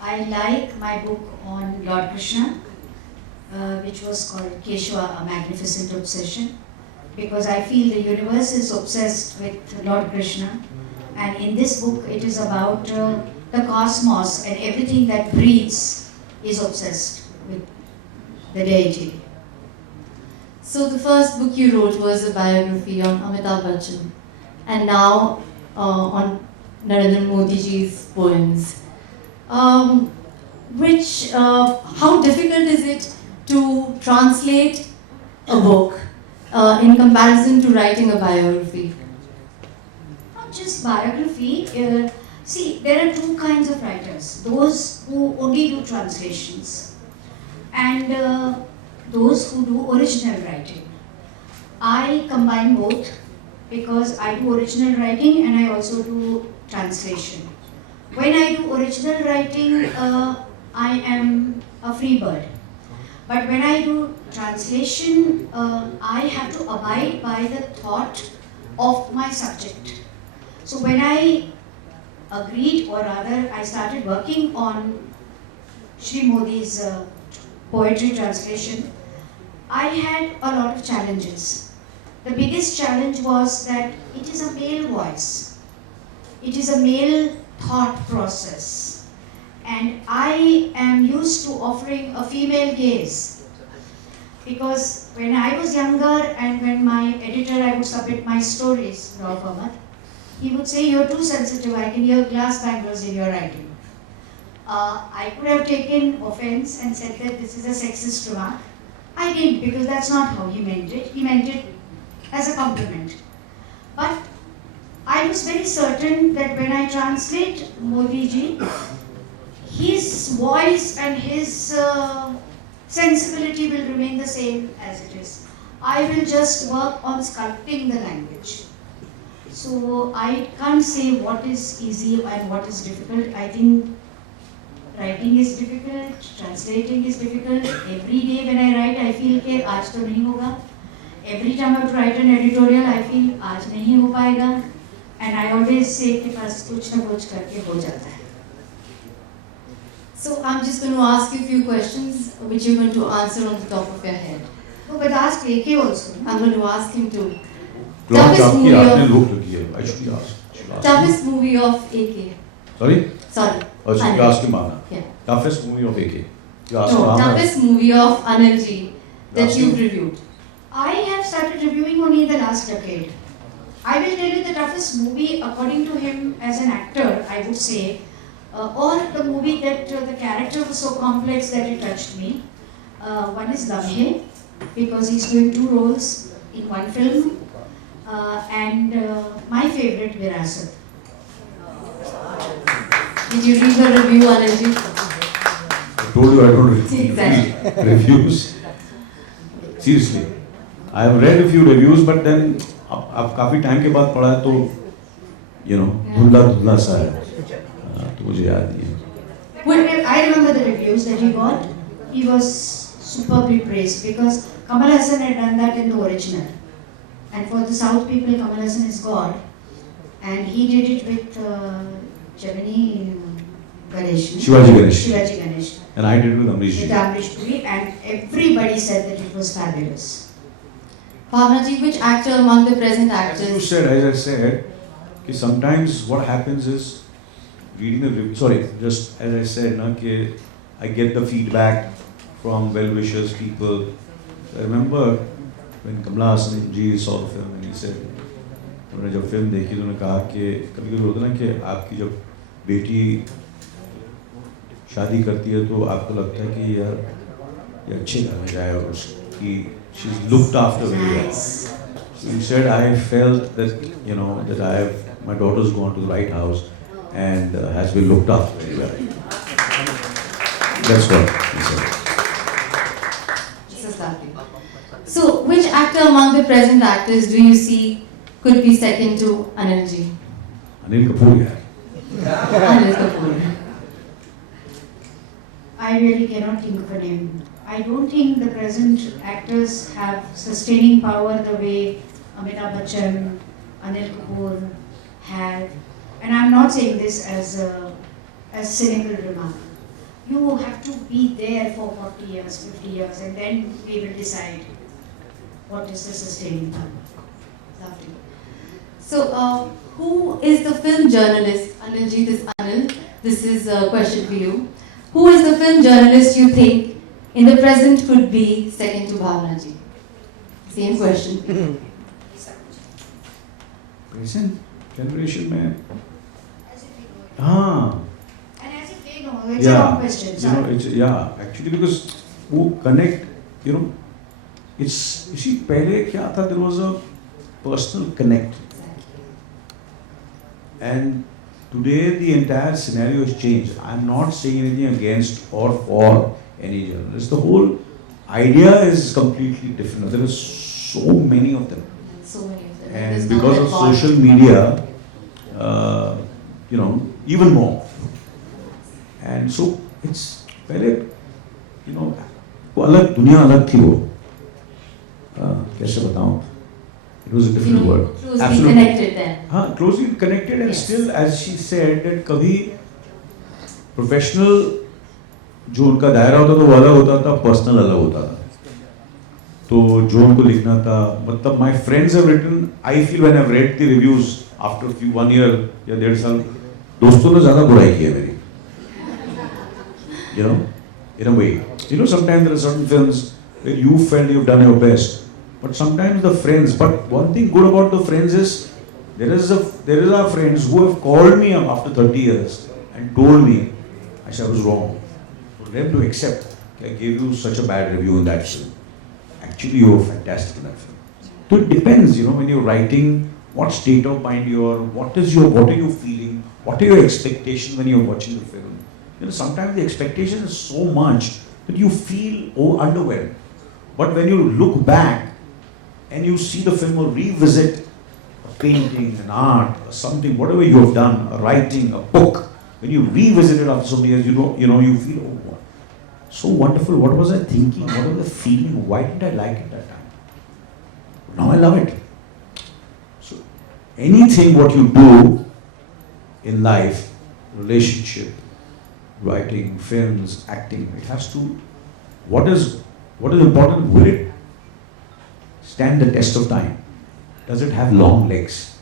I like my book on Lord Krishna, which was called Keshava, A Magnificent Obsession, because I feel the universe is obsessed with Lord Krishna, and in this book it is about the cosmos, and everything that breathes is obsessed with the deity. So the first book you wrote was a biography on Amitabh Bachchan, and now on Narendra Modi ji's poems. How difficult is it to translate a book in comparison to writing a biography? Not just biography. See, there are two kinds of writers. Those who only do translations and those who do original writing. I combine both because I do original writing and I also do translation. When I do original writing, I am a free bird. But when I do translation, I have to abide by the thought of my subject. So when I agreed, or rather I started working on Shri Modi's poetry translation, I had a lot of challenges. The biggest challenge was that it is a male voice. It is a male thought process. And I am used to offering a female gaze. Because when I was younger and when my editor, I would submit my stories, Rauf Ahmad, he would say, "You're too sensitive, I can hear glass bangles in your writing." I could have taken offense and said that this is a sexist remark. I didn't, because that's not how he meant it. He meant it as a compliment. But I was very certain that when I translate Modi ji, his voice and his sensibility will remain the same as it is. I will just work on sculpting the language. So I can't say what is easy and what is difficult. I think writing is difficult, translating is difficult. Every day when I write, I feel कि आज तो नहीं होगा. Every time I write an editorial, I feel आज नहीं हो पाएगा. And I always say कि बस कुछ ना कुछ करके हो जाता है. So I'm just going to ask you a few questions which you're going to answer on the top of your head. तो but ask AK also. I'm going to ask him to. Toughest Toughest movie movie आपने of, look किया. I should ask. toughest movie of AK. Sorry? Sorry. Or should you Anil. ask him Bhavana? Yeah. Toughest movie of AK. You ask No, Bhavana. toughest movie of Anil ji that Ask you've him. reviewed. I have started reviewing only the last decade. I will tell you the toughest movie according to him as an actor, I would say, or the movie that the character was so complex that it touched me. One is Lamhe, because he's doing two roles in one film, and my favorite, Virasat. Did you read the review, Anil ji? I told you I don't read Exactly. reviews. Seriously. I have read a few reviews, but then अब काफी time के बाद पढ़ा है तो धुंधला सा है तो मुझे याद नहीं है. Well, I remember the reviews that he got. He was superbly praised because Kamal Hassan had done that in the original. And for the South people, Kamal Hassan is God. and he did it with Gemini Ganesh. Shivaji Ganesh. Shivaji Ganesh. And I did it with Amrish With ji. Amrish Puri, and everybody said that it was fabulous. Bhavana ji, which actor among the present As you actors? said, as I said, कि sometimes what happens is reading the review. Sorry, just as I said, na, कि I get the feedback from well-wishers, people. I remember when Kamala Hassan ji saw the film and he said, उन्होंने जब film देखी तो उन्होंने कहा कि कभी-कभी होता है ना कि आपकी जब बेटी शादी करती है तो आपको लगता है कि यार ये अच्छे घर में जाए और उसकी she's looked after very well. So he said, I felt that my daughter's gone to the right house and has been looked after very well. That's what he said. This is lovely. So, which actor among the present actors do you see could be second to Anil ji? Anil Kapoor, yeah. Anil Kapoor. I really cannot think of a name. I don't think the present actors have sustaining power the way Amitabh Bachchan, Anil Kapoor have. And I'm not saying this as a cynical remark. You have to be there for 40 years, 50 years, and then we will decide what is the sustaining power. Lovely. So, who is the film journalist? Anil ji, this is a question for you. Who is the film journalist you think in the present could be second to Bhavana ji? Same question. Present generation में As if we know it. हाँ And as if they know, it's a wrong question. you Sorry. know it's actually because who connect it's you see पहले क्या था, there was a personal connect, and today the entire scenario has changed. I'm not saying anything against or for any journalist. The whole idea is completely different. There are so many of them, So many of them. and There's because now of that bond. social media, even more. And so it's पहले वो अलग दुनिया अलग थी वो. कैसे बताऊं? It was a different world. Closely connected then. हाँ, closely connected, and Yes. still, as she said, that कभी professional जो उनका दायरा होता था वो अलग होता था, personal अलग होता था. तो जो उनको लिखना था, मतलब my friends have written, I feel when I've read the reviews after 1 year या 1.5 साल, दोस्तों ने ज़्यादा बुराई की है मेरी. In a way. Sometimes there are certain films where you felt you've done your best, but sometimes the friends. But one thing good about the friends is there is our friends who have called me up after 30 years and told me I was wrong. For them to accept, I gave you such a bad review in that film. Actually, you were fantastic in that film. So it depends, when you're writing, what state of mind you're, what are you feeling, what are your expectations when you're watching the film. Sometimes the expectation is so much that you feel underwhelmed. But when you look back and you see the film or revisit a painting, an art, or something, whatever you have done, a writing, a book, when you revisit it after so many years, you feel, oh, so wonderful. What was I thinking? What was the feeling? Why didn't I like it that time? Now I love it. So anything what you do in life, relationship, writing, films, acting, it has to, what is important, will it stand the test of time? Does it have long legs?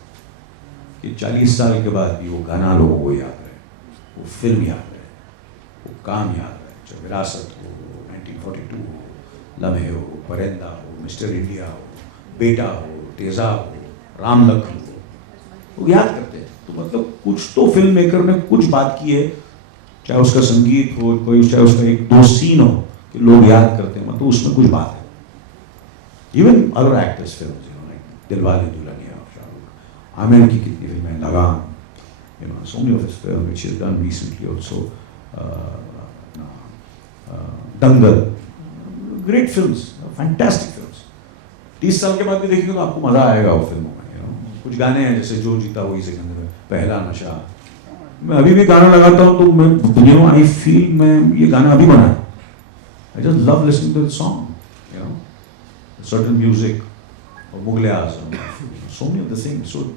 कि 40 साल के बाद भी वो गाना लोगों को याद रहे, वो फिल्म याद रहे, वो काम याद रहे, चाहे विरासत हो, 1942 हो, लम्हे हो, परिंदा हो, मिस्टर इंडिया हो, बेटा हो, तेजाब हो, राम लखन हो, वो याद करते हैं. तो मतलब कुछ तो फिल्म मेकर ने कुछ बात की है, चाहे उसका संगीत हो, चाहे उसका 1-2 सीन हो कि लोग याद करते हैं, मतलब उसमें कुछ बात है. Even other actors films, like Dilwale Dulhania, Shahrukh, Aamir की कितनी फिल्में, लगान, so many of his films which he has done recently also, Dangal, great films, fantastic films. 30 साल के बाद भी देखेंगे तो आपको मजा आएगा वो फिल्मों में. कुछ गाने हैं जैसे जो जीता वही सिकंदर, पहला नशा. मैं अभी भी गाना लगाता हूँ तो मैं I feel मैं ये गाना अभी बना है. I just love listening to the song, certain music, or Mughal Azam, so many of the things. So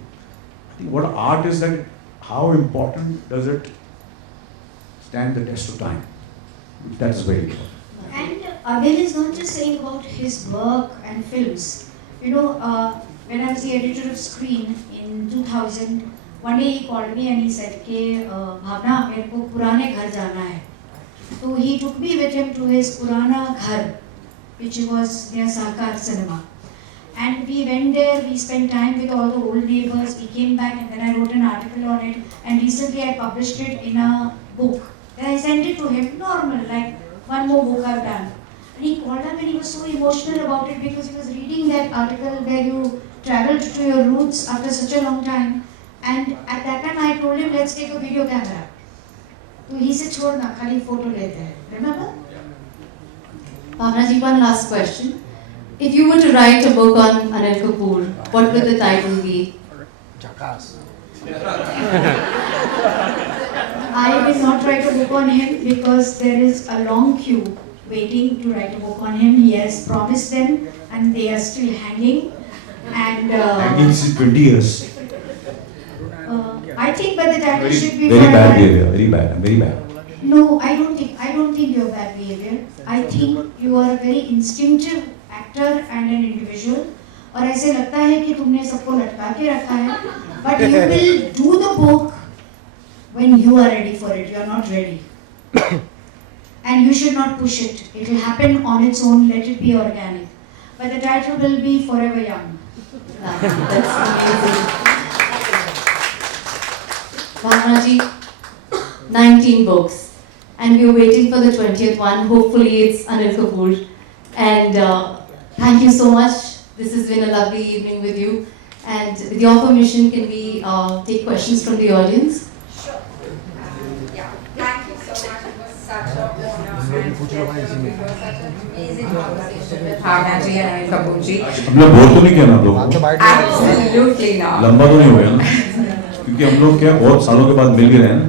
what art is that how important does it stand the test of time? That is very important. And Anil is not just saying about his work and films. You know, when I was the editor of Screen in 2000, one day he called me and he said, "Ke Bhavna, मेरे को पुराने घर जाना है." So he took me with him to his Purana Ghar, which was near Sahkar Cinema. And we went there, we spent time with all the old neighbors, we came back and then I wrote an article on it, and recently I published it in a book. Then I sent it to him, normal, like one more book I've done. And he called up and he was so emotional about it because he was reading that article where you traveled to your roots after such a long time. And at that time I told him, let's take a video camera. So he said, छोड़ना, खाली photo लेते हैं. Remember? Bhavana ji, one last question. If you were to write a book on Anil Kapoor, what would the title be? Jackass. I will not write a book on him because there is a long queue waiting to write a book on him. He has promised them and they are still hanging. And Hanging since 20 years. I think by the title Very, should be very for bad behavior. Very bad. Very bad. No, I don't think you have bad behavior. I think you are a very instinctive actor and an individual. और ऐसे लगता है कि तुमने सबको लटका के रखा है. But you will do the book when you are ready for it. You are not ready. And you should not push it. It will happen on its own. Let it be organic. But the title will be Forever Young. That's amazing. Bhavana ji, 19 books. And we are waiting for the 20th one. Hopefully it's Anil Kapoor. And thank you so much. This has been a lovely evening with you. And with your permission, can we take questions from the audience? Sure. Yeah, thank you so much. It was such an honor and pleasure. It was such an amazing conversation with Bhavana ji and Anil Kapoor ji. हम लोग bore तो नहीं किया ना आप लोगों को? Absolutely not. लंबा तो नहीं हो गया ना? क्योंकि हम लोग क्या बहुत सालों के बाद मिल गए हैं ना,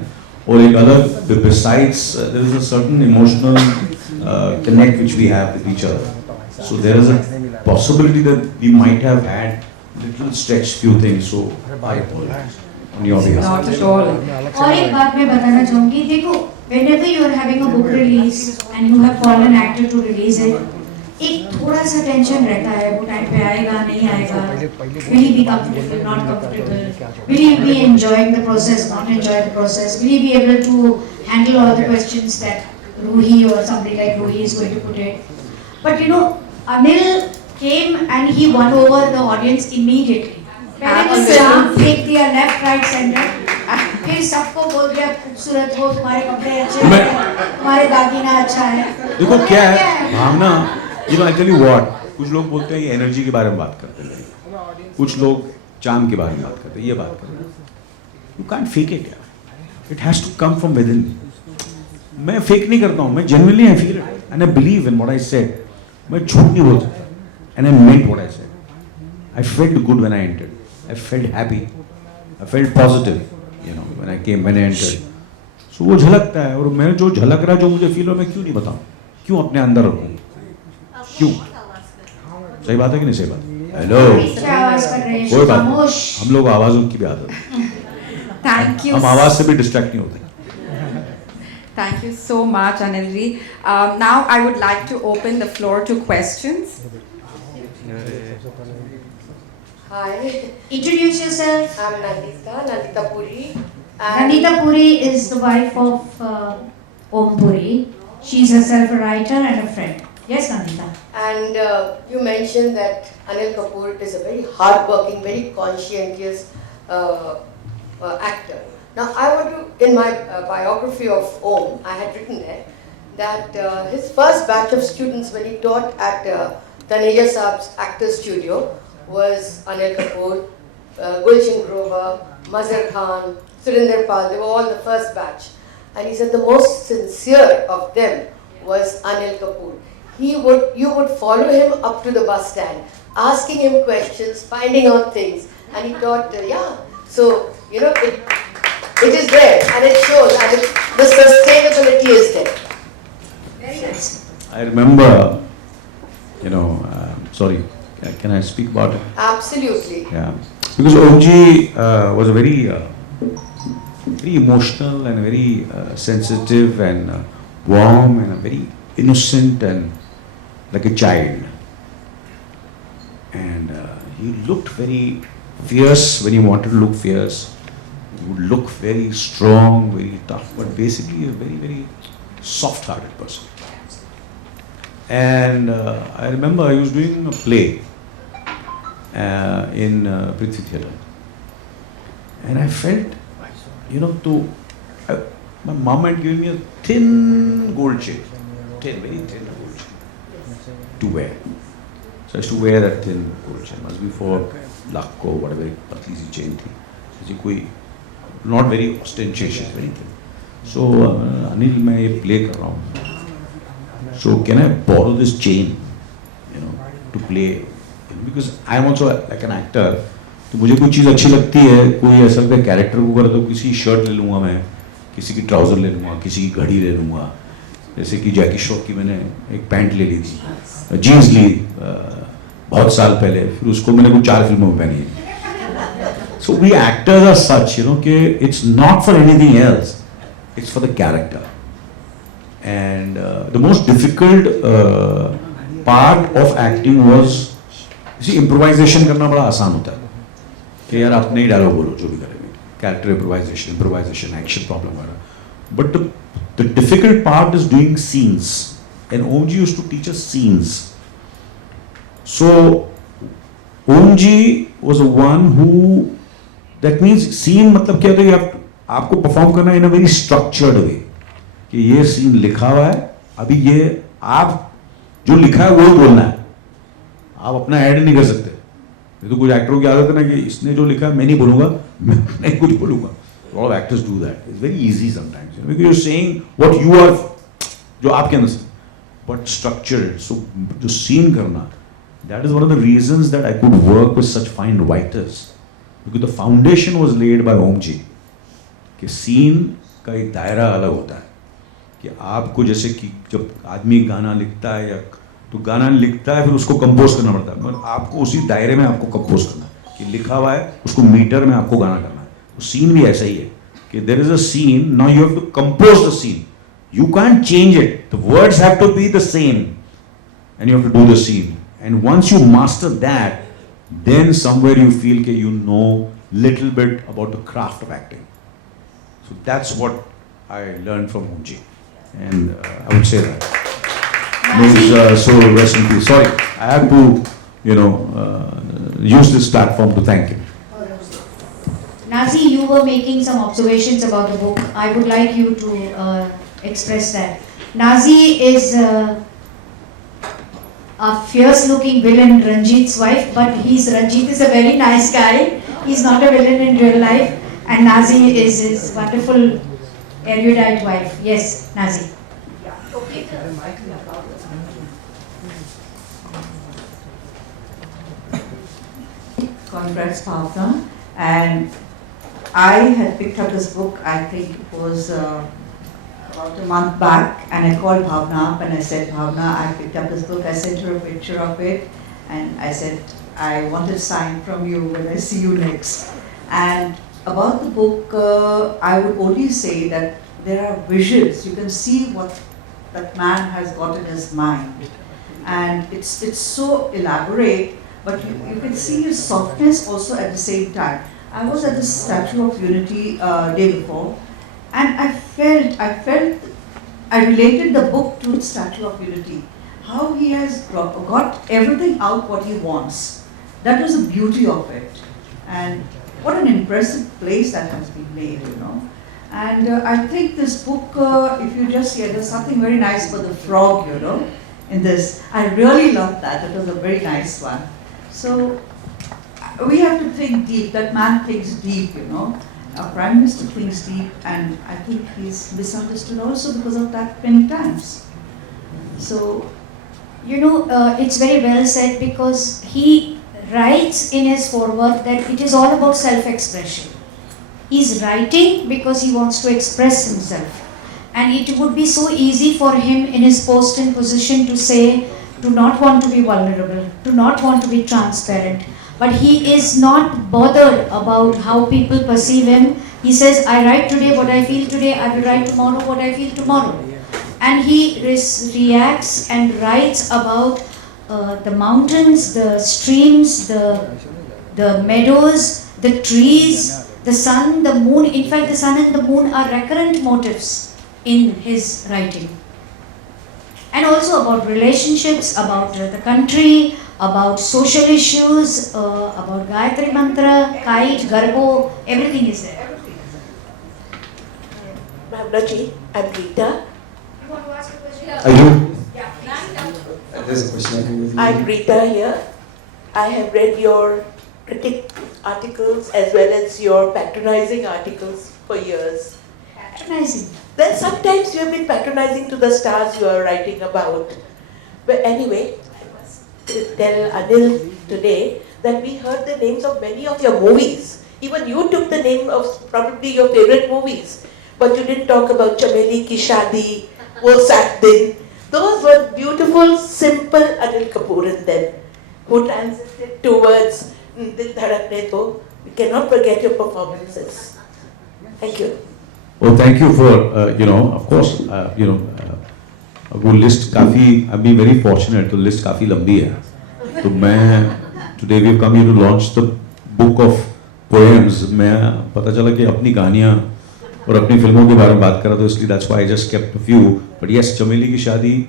और एक अलग besides there is a certain emotional connect which we have with each other. So there is a possibility that we might have had little stretched few things. So I apologize on your behalf. Not at all. और एक बात मैं बताना चाहूँगी, देखो, whenever you are having a book release and you have called an actor to release it, एक थोड़ा सा टेंशन रहता है, वो टाइम पे आएगा नहीं आएगा, will he be comfortable, not comfortable, will he be enjoying the process, not enjoy the process, will he be able to handle all the questions that Ruhi or somebody like Ruhi is going to put it. But you know, Anil came and he won over the audience immediately. पहले तो चाम फेंक दिया left right centre, फिर सबको बोल दिया खूबसूरत हो, तुम्हारे कपड़े अच्छे हैं, तुम्हारे दागिना अच्छा है. देखो क्या है भावना, I tell you what, कुछ लोग बोलते हैं ये एनर्जी के बारे में बात करते हैं, कुछ लोग चाम के बारे में बात करते हैं, ये बात करते हैं. You can't fake it यार. It has to come from within. मैं फेक नहीं करता हूँ, मैं genuinely I feel it and I believe in what I said. मैं झूठ नहीं बोल सकता and I meant what I said. I felt good when I entered. I felt happy. I felt positive, when I came, when I entered. So वो झलकता है, और मैं जो झलक रहा, जो मुझे फील हो, मैं क्यों नहीं बताऊँ, क्यों अपने अंदर रखूँ, क्यों? सही बात है कि नहीं सही बात? हेलो, कोई बात नहीं, हम लोग आवाज़ों की भी आदत है, Thank you. हम आवाज़ से भी डिस्ट्रैक्ट नहीं होते. Thank you so much, Anil ji. Now I would like to open the floor to questions. Hi, Introduce yourself. I'm Nandita Puri. Nandita Puri is the wife of Om Puri. She's herself a writer and a friend. Yes, Nandita. And you mentioned that Anil Kapoor is a very hardworking, very conscientious actor. Now, I want to, in my biography of Om, I had written there that his first batch of students when he taught at Taneja Saab's Actors Studio was Anil Kapoor, Gulshan Grover, Mazhar Khan, Surinder Pal. They were all the first batch. And he said the most sincere of them was Anil Kapoor. You would follow him up to the bus stand, asking him questions, finding out things. And he taught, so, it is there and it shows and the sustainability is there. Very nice. I remember, sorry, can I speak about it? Absolutely. Yeah. Because OG was a very emotional and very sensitive and warm and very innocent and like a child. And he looked very fierce when he wanted to look fierce. He would look very strong, very tough, but basically a very soft-hearted person. And I remember I was doing a play in Prithvi Theatre. And I felt, my mom had given me a thin gold chain, very thin gold chain to wear. So I used to wear that thin gold chain. Must be for luck or whatever, patli si chain thi. Not very ostentatious, very thin. So Anil, मैं ये play कर रहा हूँ. So can I borrow this chain, to play? Because I am also like an actor. तो मुझे कोई चीज़ अच्छी लगती है, कोई ऐसा लगता है कैरेक्टर को करे तो किसी शर्ट ले लूँगा मैं, किसी की ट्राउज़र ले लूँगा, किसी की घड़ी ले लूँगा. जैसे कि जैकी श्रॉफ की मैंने एक पैंट ले ली थी, जीन्स ली बहुत साल पहले, फिर उसको मैंने कुछ 4 फिल्मों में पहनी है. So we actors are such, कि it's not for anything else, it's for the character. And the most difficult part of acting was, improvisation करना बड़ा आसान होता है कि यार अपने ही डायलॉग बोलो जो भी करेंगे, character improvisation, action problem वगैरह. But the difficult part is doing scenes, and OMG used to teach us scenes. So OMG was the one who, that means scene मतलब क्या होता है, आपको perform करना in a very structured way कि ये scene लिखा हुआ है, अभी ये आप जो लिखा है वही बोलना है, आप अपना ऐड नहीं कर सकते. ये तो कुछ एक्टरों की आदत है ना कि इसने जो लिखा है मैं नहीं बोलूँगा, मैं नहीं कुछ बोलूँगा. A lot of actors do that. It's very easy sometimes, because you're saying what you are, जो आपके अंदर से, but structured. So जो scene करना, that is one of the reasons that I could work with such fine writers, because the foundation was laid by OMG कि scene का एक दायरा अलग होता है कि आपको जैसे कि जब आदमी गाना लिखता है या तो गाना लिखता है फिर उसको कंपोज करना पड़ता है, मगर आपको उसी दायरे में आपको कंपोज करना है कि लिखा हुआ है उसको मीटर में आपको गाना करना है. तो सीन भी ऐसा ही है कि there is a scene, now you have to compose the scene, you can't change it, the words have to be the same and you have to do the scene. And once you master that, then somewhere you feel कि you know little bit about the craft of acting. So that's what I learn from OMG, and I would say that. So rest in peace. Sorry, I have to, use this platform to thank him. Nazi, you were making some observations about the book. I would like you to express that. Nazi is a fierce-looking villain, Ranjit's wife, but Ranjit is a very nice guy. He's not a villain in real life, and Nazi is his wonderful erudite wife. Yes, Nazi. Congrats, Bhavna. And I had picked up this book, I think it was about a month back, and I called Bhavna up and I said, Bhavna, I picked up this book. I sent her a picture of it and I said, I want a sign from you when I see you next. And about the book, I would only say that there are visions. You can see what that man has got in his mind. And it's so elaborate, but you can see his softness also at the same time. I was at the Statue of Unity day before, and I related the book to the Statue of Unity. How he has got everything out what he wants. That was the beauty of it. And what an impressive place that has been made, And I think this book, if you just hear, there's something very nice for the frog, in this. I really loved that. It was a very nice one. So we have to think deep. That man thinks deep, Our Prime Minister thinks deep, and I think he's misunderstood also because of that many times. So, it's very well said, because he writes in his foreword that it is all about self-expression. He's writing because he wants to express himself. And it would be so easy for him in his post and position to say, to not want to be vulnerable, to not want to be transparent, but he is not bothered about how people perceive him. He says, I write today what I feel today, I will write tomorrow what I feel tomorrow. And he reacts and writes about the mountains, the streams, the meadows, the trees, the sun, the moon. In fact, the sun and the moon are recurrent motifs in his writing. And also about relationships, about the country, about social issues, about Gayatri Mantra, kite, garbo, everything is there. Bhavnaji, I'm Rita. You want to ask a question? Are you? There's a question. I'm Rita here. I have read your critic articles as well as your patronizing articles for years. Patronizing. Then sometimes you have been patronizing to the stars you are writing about. But anyway, I must tell Anil today that we heard the names of many of your movies. Even you took the name of probably your favorite movies. But you didn't talk about Chameli Ki Shadi, Wo Sat Din. Those were beautiful, simple Anil Kapoor in them, who transited towards Dil Dhadakne To. We cannot forget your performances. Thank you. Well, thank you for, of course, वो list काफ़ी, I've been very fortunate, तो list काफ़ी लंबी है. तो मैं, today we've come here to launch the book of poems. मैं पता चला कि अपनी कहानियाँ और अपनी फिल्मों के बारे में बात कर रहा था, इसलिए that's why I just kept a few. But yes, चमेली की शादी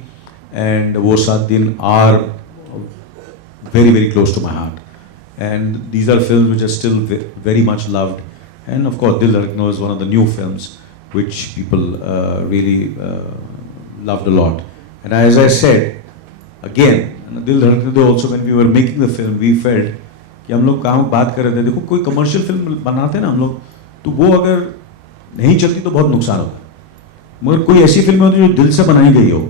and वो 7 दिन are very, very close to my heart. And these are films which are still very much loved. And of course, Dil Dhadakne is one of the new films which people really loved a lot. And as I said, again, Dil Dhadakne also, when we were making the film, we felt कि हम लोग कहाँ बात कर रहे थे, देखो कोई कमर्शियल फिल्म बनाते हैं ना हम लोग, तो वो अगर नहीं चलती तो बहुत नुकसान होता है. मगर कोई ऐसी फिल्म होती है जो दिल से बनाई गई हो,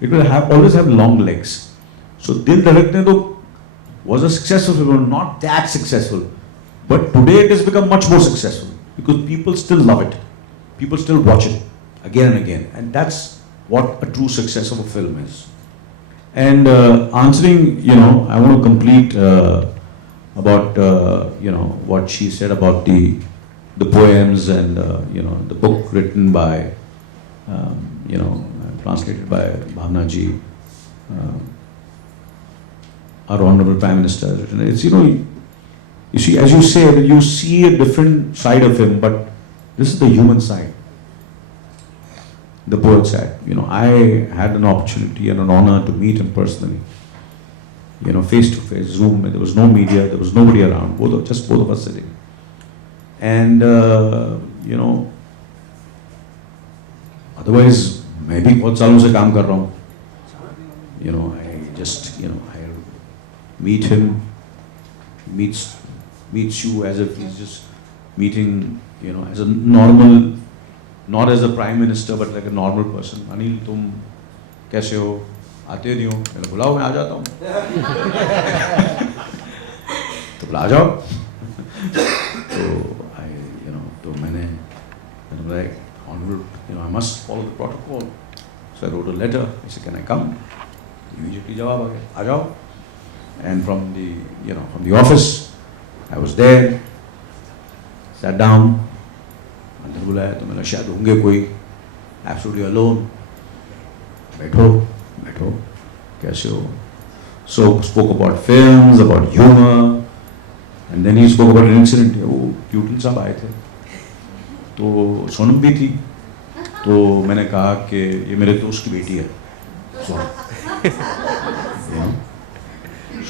it will always have long legs. So Dil Dhadakne तो was a successful film, not that successful. But today it has become much more successful because people still love it. People still watch it again and again. And that's what a true success of a film is. And answering, I want to complete about, what she said about the poems and, the book written by, translated by Bhawana ji, our Honorable Prime Minister. It's, you see, as you said, you see a different side of him, but this is the human side, the poet side. I had an opportunity and an honor to meet him personally, face to face, Zoom. There was no media, there was nobody around, just both of us sitting. And, otherwise, मैं भी बहुत सालों से काम कर रहा हूँ. I just, I meet him, meets you as if he's just meeting, as a normal, not as a prime minister, but like a normal person. Anil, तुम कैसे हो? आते नहीं हो? मैंने बुलाओ, मैं आ जाता हूँ. तो बुला जाओ. तो मैंने like, Honorable, I must follow the protocol. So I wrote a letter. I said, can I come? Immediately जवाब आ गया, आ जाओ. And from the office, I was there, sat down, अंदर बुलाया तो मैंने शायद होंगे कोई, absolutely alone, बैठो, कैसे हो? So spoke about films, about humor, and then he spoke about an incident. वो प्यूटन साहब आए थे, तो सोनम भी थी, तो मैंने कहा कि ये मेरे दोस्त की बेटी है.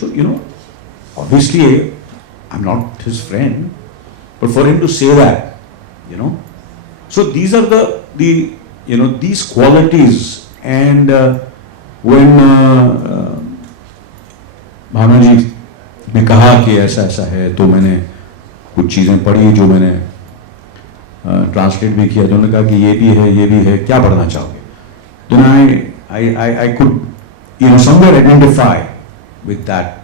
So, obviously, I'm not his friend, but for him to say that, so these are these qualities. And when भावना जी ने कहा कि ऐसा है, तो मैंने कुछ चीज़ें पढ़ी जो मैंने ट्रांसलेट भी किया. तो उन्होंने कहा कि ये भी है, क्या पढ़ना चाहोगे? Then I could, somewhere identify with that,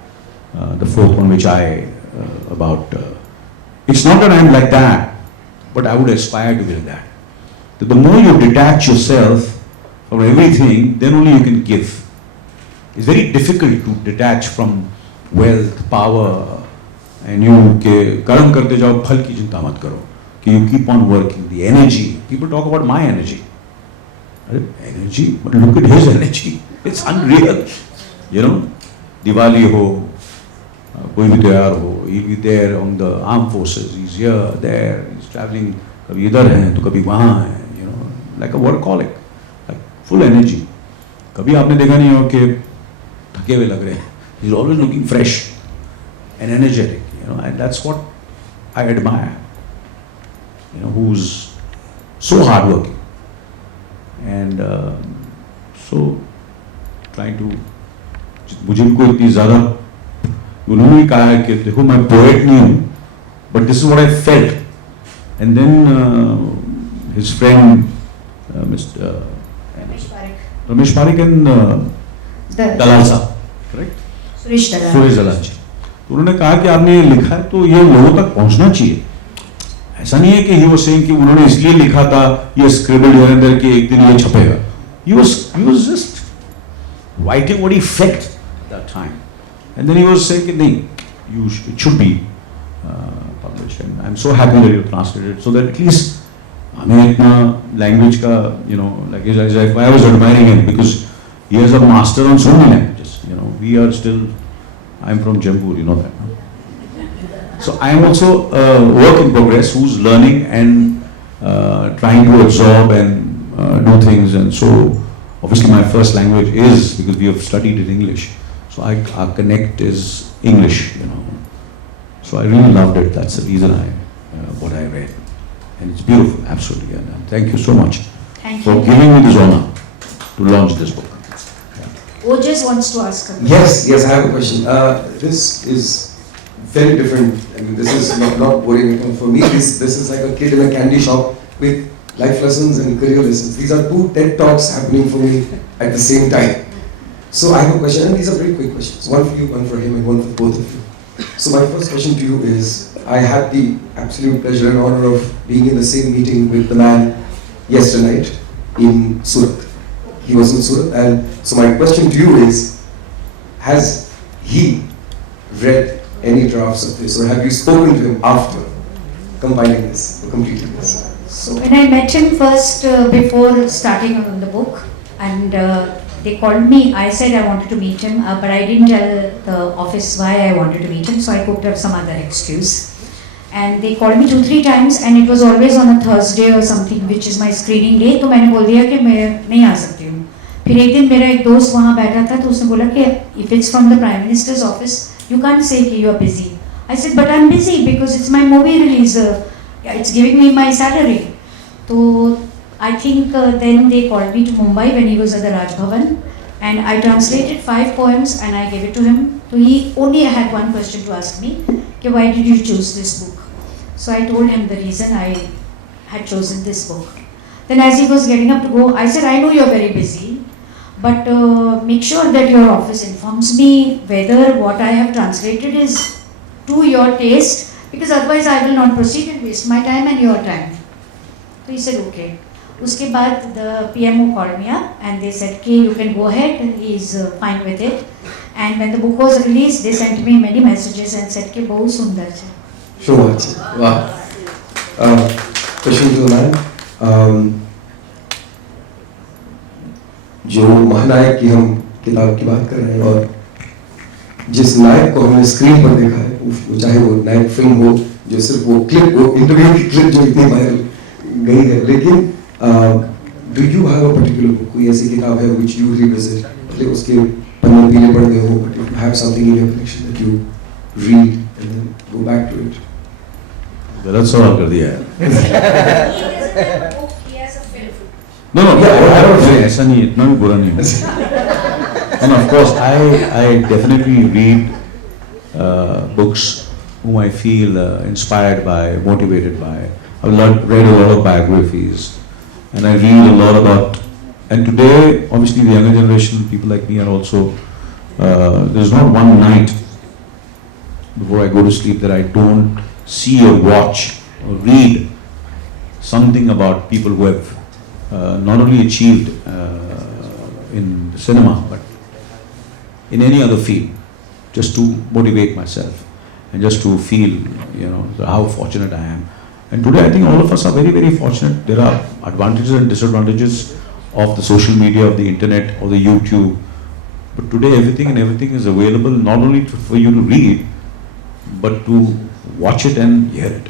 the fourth one, which about, it's not that I'm like that, but I would aspire to be like that. That the more you detach yourself from everything, then only you can give. It's very difficult to detach from wealth, power, I knew कि कर्म करते जाओ, फल की चिंता मत करो, कि you keep on working. The energy, people talk about my energy. Energy, but look at his energy. It's unreal. You know, Diwali ho, कोई भी त्योहार हो, he'll be there on the armed forces. He's here, there, he's traveling. कभी इधर है तो कभी वहाँ है. You know, like a workaholic, like full energy. कभी आपने देखा नहीं हो कि थके हुए लग रहे हैं. He's always looking fresh and energetic. You know, and that's what I admire. You know, who's so hardworking and so trying to. मुझे भी कोई इतनी ज़्यादा उन्होंने भी कहा है कि देखो मैं पोएट नहीं हूँ, but this is what I felt. And then his friend Mr. Ramesh Parekh and Dalal साहब, correct? सुरेश दलाल। सुरेश दलाल जी, तो उन्होंने कहा कि आपने ये लिखा है तो ये लोगों तक पहुंचना चाहिए. ऐसा नहीं है कि he was saying कि उन्होंने इसलिए लिखा था ये scribbled here and there कि एक दिन ये छपेगा. He was just writing what he felt at that time. And then he was saying that it should be published, and I'm so happy that you translated it, so that at least हमें इतना language का, you know, like I was admiring him because he is a master on so many languages. You know, we are still. I'm from Jaipur, you know that. No? So I am also a work in progress who's learning and trying to absorb and know things, and so obviously my first language is because we have studied in English. So our connect is English, you know. So I really loved it. That's the reason what I read, and it's beautiful, absolutely. And thank you so much for giving me this honor to launch this book. Ojas wants to ask a question. Yes, I have a question. This is very different. I mean, this is not boring at all. For me, this is like a kid in a candy shop with life lessons and career lessons. These are two TED Talks happening for me at the same time. So I have a question, and these are very quick questions. One for you, one for him, and one for both of you. So my first question to you is, I had the absolute pleasure and honor of being in the same meeting with the man yesterday night in Surat. He was in Surat, and so my question to you is, has he read any drafts of this, or have you spoken to him after compiling this, or completing this? So when I met him first before starting on the book, and they called me, I said I wanted to meet him, but I didn't tell the office why I wanted to meet him, so I cooked up some other excuse. And they called me 2-3 times, and it was always on a Thursday or something, which is my screening day. तो मैंने बोल दिया कि मैं नहीं आ सकती हूँ. फिर एक दिन मेरा एक दोस्त वहाँ बैठा था, तो उसने बोला कि if it's from the Prime Minister's office, you can't say कि you are busy. I said, but I'm busy because it's my movie release. It's giving me my salary. So I think then they called me to Mumbai when he was at the Raj Bhavan, and I translated 5 poems and I gave it to him. So he only had one question to ask me, okay, why did you choose this book? So I told him the reason I had chosen this book. Then as he was getting up to go, I said, I know you're very busy, but make sure that your office informs me whether what I have translated is to your taste, because otherwise I will not proceed and waste my time and your time. So he said, okay. Uske baad the PMO called me up and they said, okay, you can go ahead, and he is fine with it. And when the book was released, they sent me many messages and said, कि बहुत सुंदर है. So much. Wow. Question to the man. जो महानायक की हम किताब की बात कर रहे हैं, और जिस नायक को हमने स्क्रीन पर देखा है, चाहे वो नायक फिल्म हो, जो सिर्फ वो क्लिप, वो इंटरव्यू की क्लिप जो इतनी वायरल गई है, लेकिन do you have a particular book, कोई ऐसी किताब है which you revisit, भले उसके पन्ने पीले पड़ गए हो, but if you have something in your collection that you read and then go back to it? गलत सवाल कर दिया है. No, ऐसा नहीं है, इतना भी बुरा नहीं है. And of course, I definitely read books whom I feel inspired by, motivated by. I've read a lot of biographies, and I read a lot about. And today, obviously, the younger generation, people like me, are also. There's not one night before I go to sleep that I don't see or watch or read something about people who have not only achieved in the cinema, but in any other field, just to motivate myself. and just to feel, how fortunate I am. And today I think all of us are very, very fortunate. There are advantages and disadvantages of the social media, of the internet, or the YouTube. But today everything is available not only for you to read, but to watch it and hear it.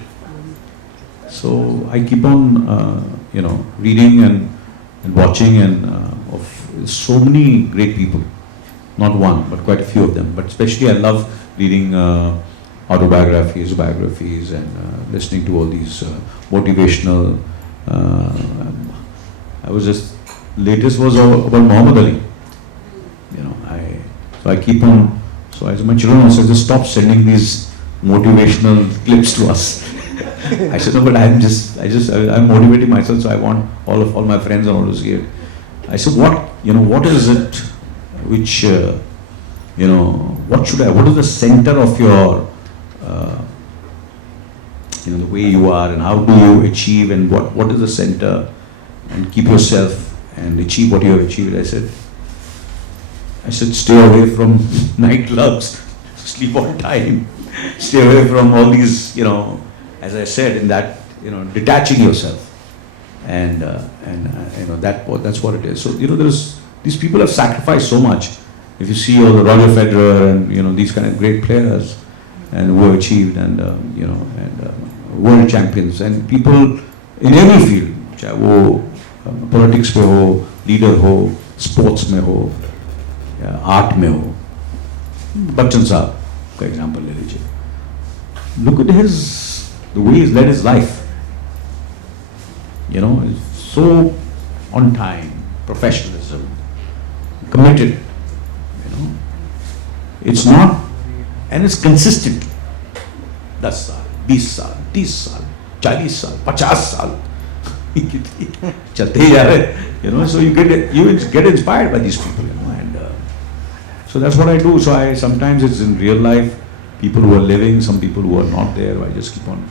So I keep on, reading and watching of so many great people. Not one, but quite a few of them. But especially I love reading autobiographies, biographies, and listening to all these motivational. Latest was about Muhammad Ali. I keep on. So as my children also just stop sending these motivational clips to us. I said no, but I'm motivating myself. So I want all my friends and all to see it. I said what is it which what is the center of your the way you are, and how do you achieve, and what is the center, and keep yourself and achieve what you have achieved. I said stay away from nightclubs, sleep on time, stay away from all these, as I said, in that, detaching yourself, and that's what it is. So these people have sacrificed so much. If you see all the Roger Federer and these kind of great players, and who have achieved, and world champions, and people in every field, चाहे वो politics में हो, leader हो, sports में हो, art में हो. बच्चन साहब का example ले लीजिए. Look at the way he's led his life. So on time, professionalism, committed. It's not, and it's consistent. 10 साल, 20 साल, 30 साल, 40 साल, 50 साल, चलते ही जा रहे. So you get inspired by these people, and so that's what I do. So sometimes it's in real life, people who are living, some people who are not there. I just keep on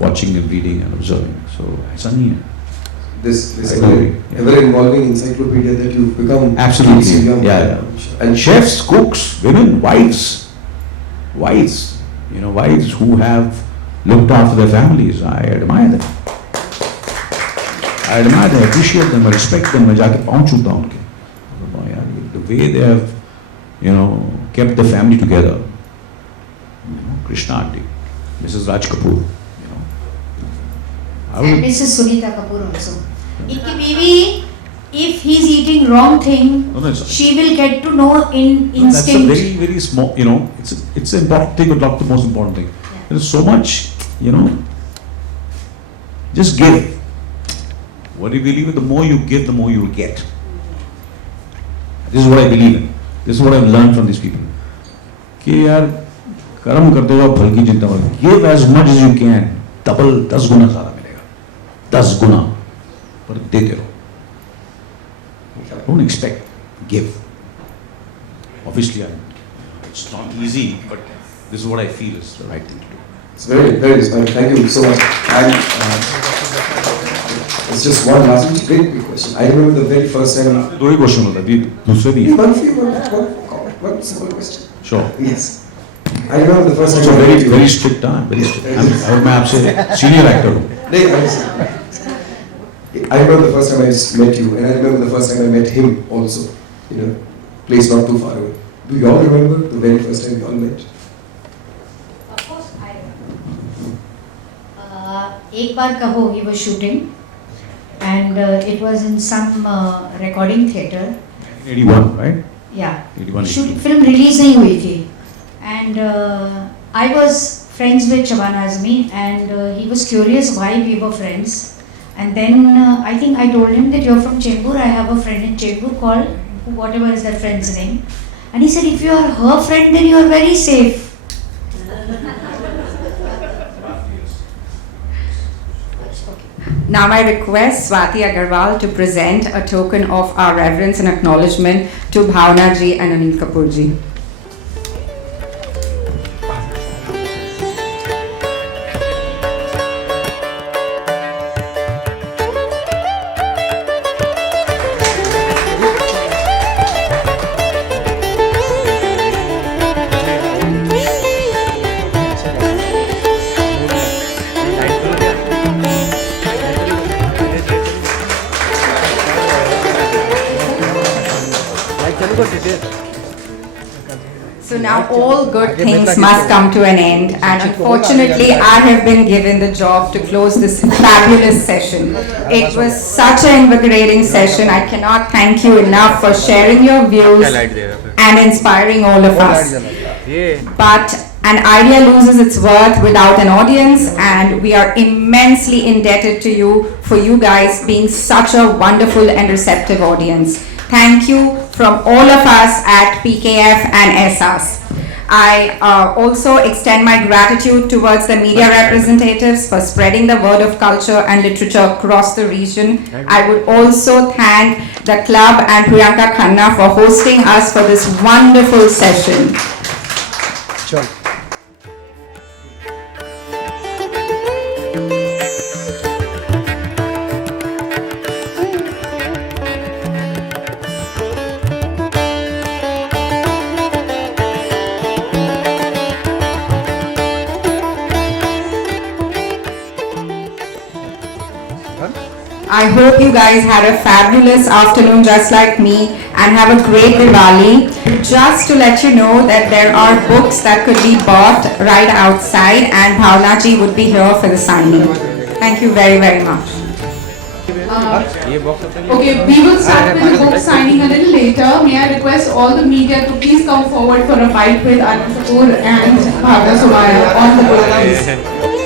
watching and reading and observing. So ऐसा नहीं है. This ever-involving encyclopedia that you've become. Absolutely, yeah. And chefs, cooks, women, wives, wives who have looked after their families. I admire them. I appreciate them, I respect them. मैं जाके पाँव छूता हूँ उनके. The way they have, kept the family together. Krishna Aunty, Mrs. Raj Kapoor. And Mrs. Sunita Kapoor also. Inki Bibi, if he's eating wrong thing, she will get to know in instinct. That's a very, very small, it's an important thing, but not the most important thing. Yeah. There's so much, just give. What you believe in, the more you give, the more you will get. This is what I believe in. This is what I've learned from these people. कि यार कर्म करते जाओ, फल की चिंता मत. Give as much as you can. Double, 10 गुना ज़्यादा मिलेगा. 10 गुना. पर देते रहो. Don't expect. Give. Obviously, it's not easy, but this is what I feel is the right thing to do. It's very, very inspiring. Thank you so much. And it's just one last great big question. I remember the very first time. दो ही question होता है, दूसरे नहीं. One simple question. Sure. Yes. I remember the first time. So very strict, very strict. और मैं आपसे senior actor हूँ. I remember the first time I met you, and I remember the first time I met him also, in a place not too far away. Do you all remember the very first time you all met? Of course, I remember. एक बार कहो, he was shooting, and it was in some recording theatre. 81, right? Yeah. 81. Film release नहीं हुई थी, and I was friends with Shabana Azmi, and he was curious why we were friends. And then I think I told him that you're from Chembur. I have a friend in Chembur called, whatever is that friend's name. And he said, if you are her friend, then you are very safe. Now I request Swati Agarwal to present a token of our reverence and acknowledgement to Bhawana ji and Anil Kapoor ji. So now all good things must come to an end, and unfortunately I have been given the job to close this fabulous session. It was such an invigorating session. I cannot thank you enough for sharing your views and inspiring all of us. But an idea loses its worth without an audience, and we are immensely indebted to you for you guys being such a wonderful and receptive audience. Thank you from all of us at PKF and SAS. I also extend my gratitude towards the media representatives for spreading the word of culture and literature across the region. I would also thank the club and Priyanka Khanna for hosting us for this wonderful session. Sure. I hope you guys had a fabulous afternoon just like me and have a great Diwali. Just to let you know that there are books that could be bought right outside, and Bhawana ji would be here for the signing. Thank you very, very much. Okay, we will start with the book signing a little later. May I request all the media to please come forward for a bite with Anand Kapoor and Bhavna Somaaya on the book.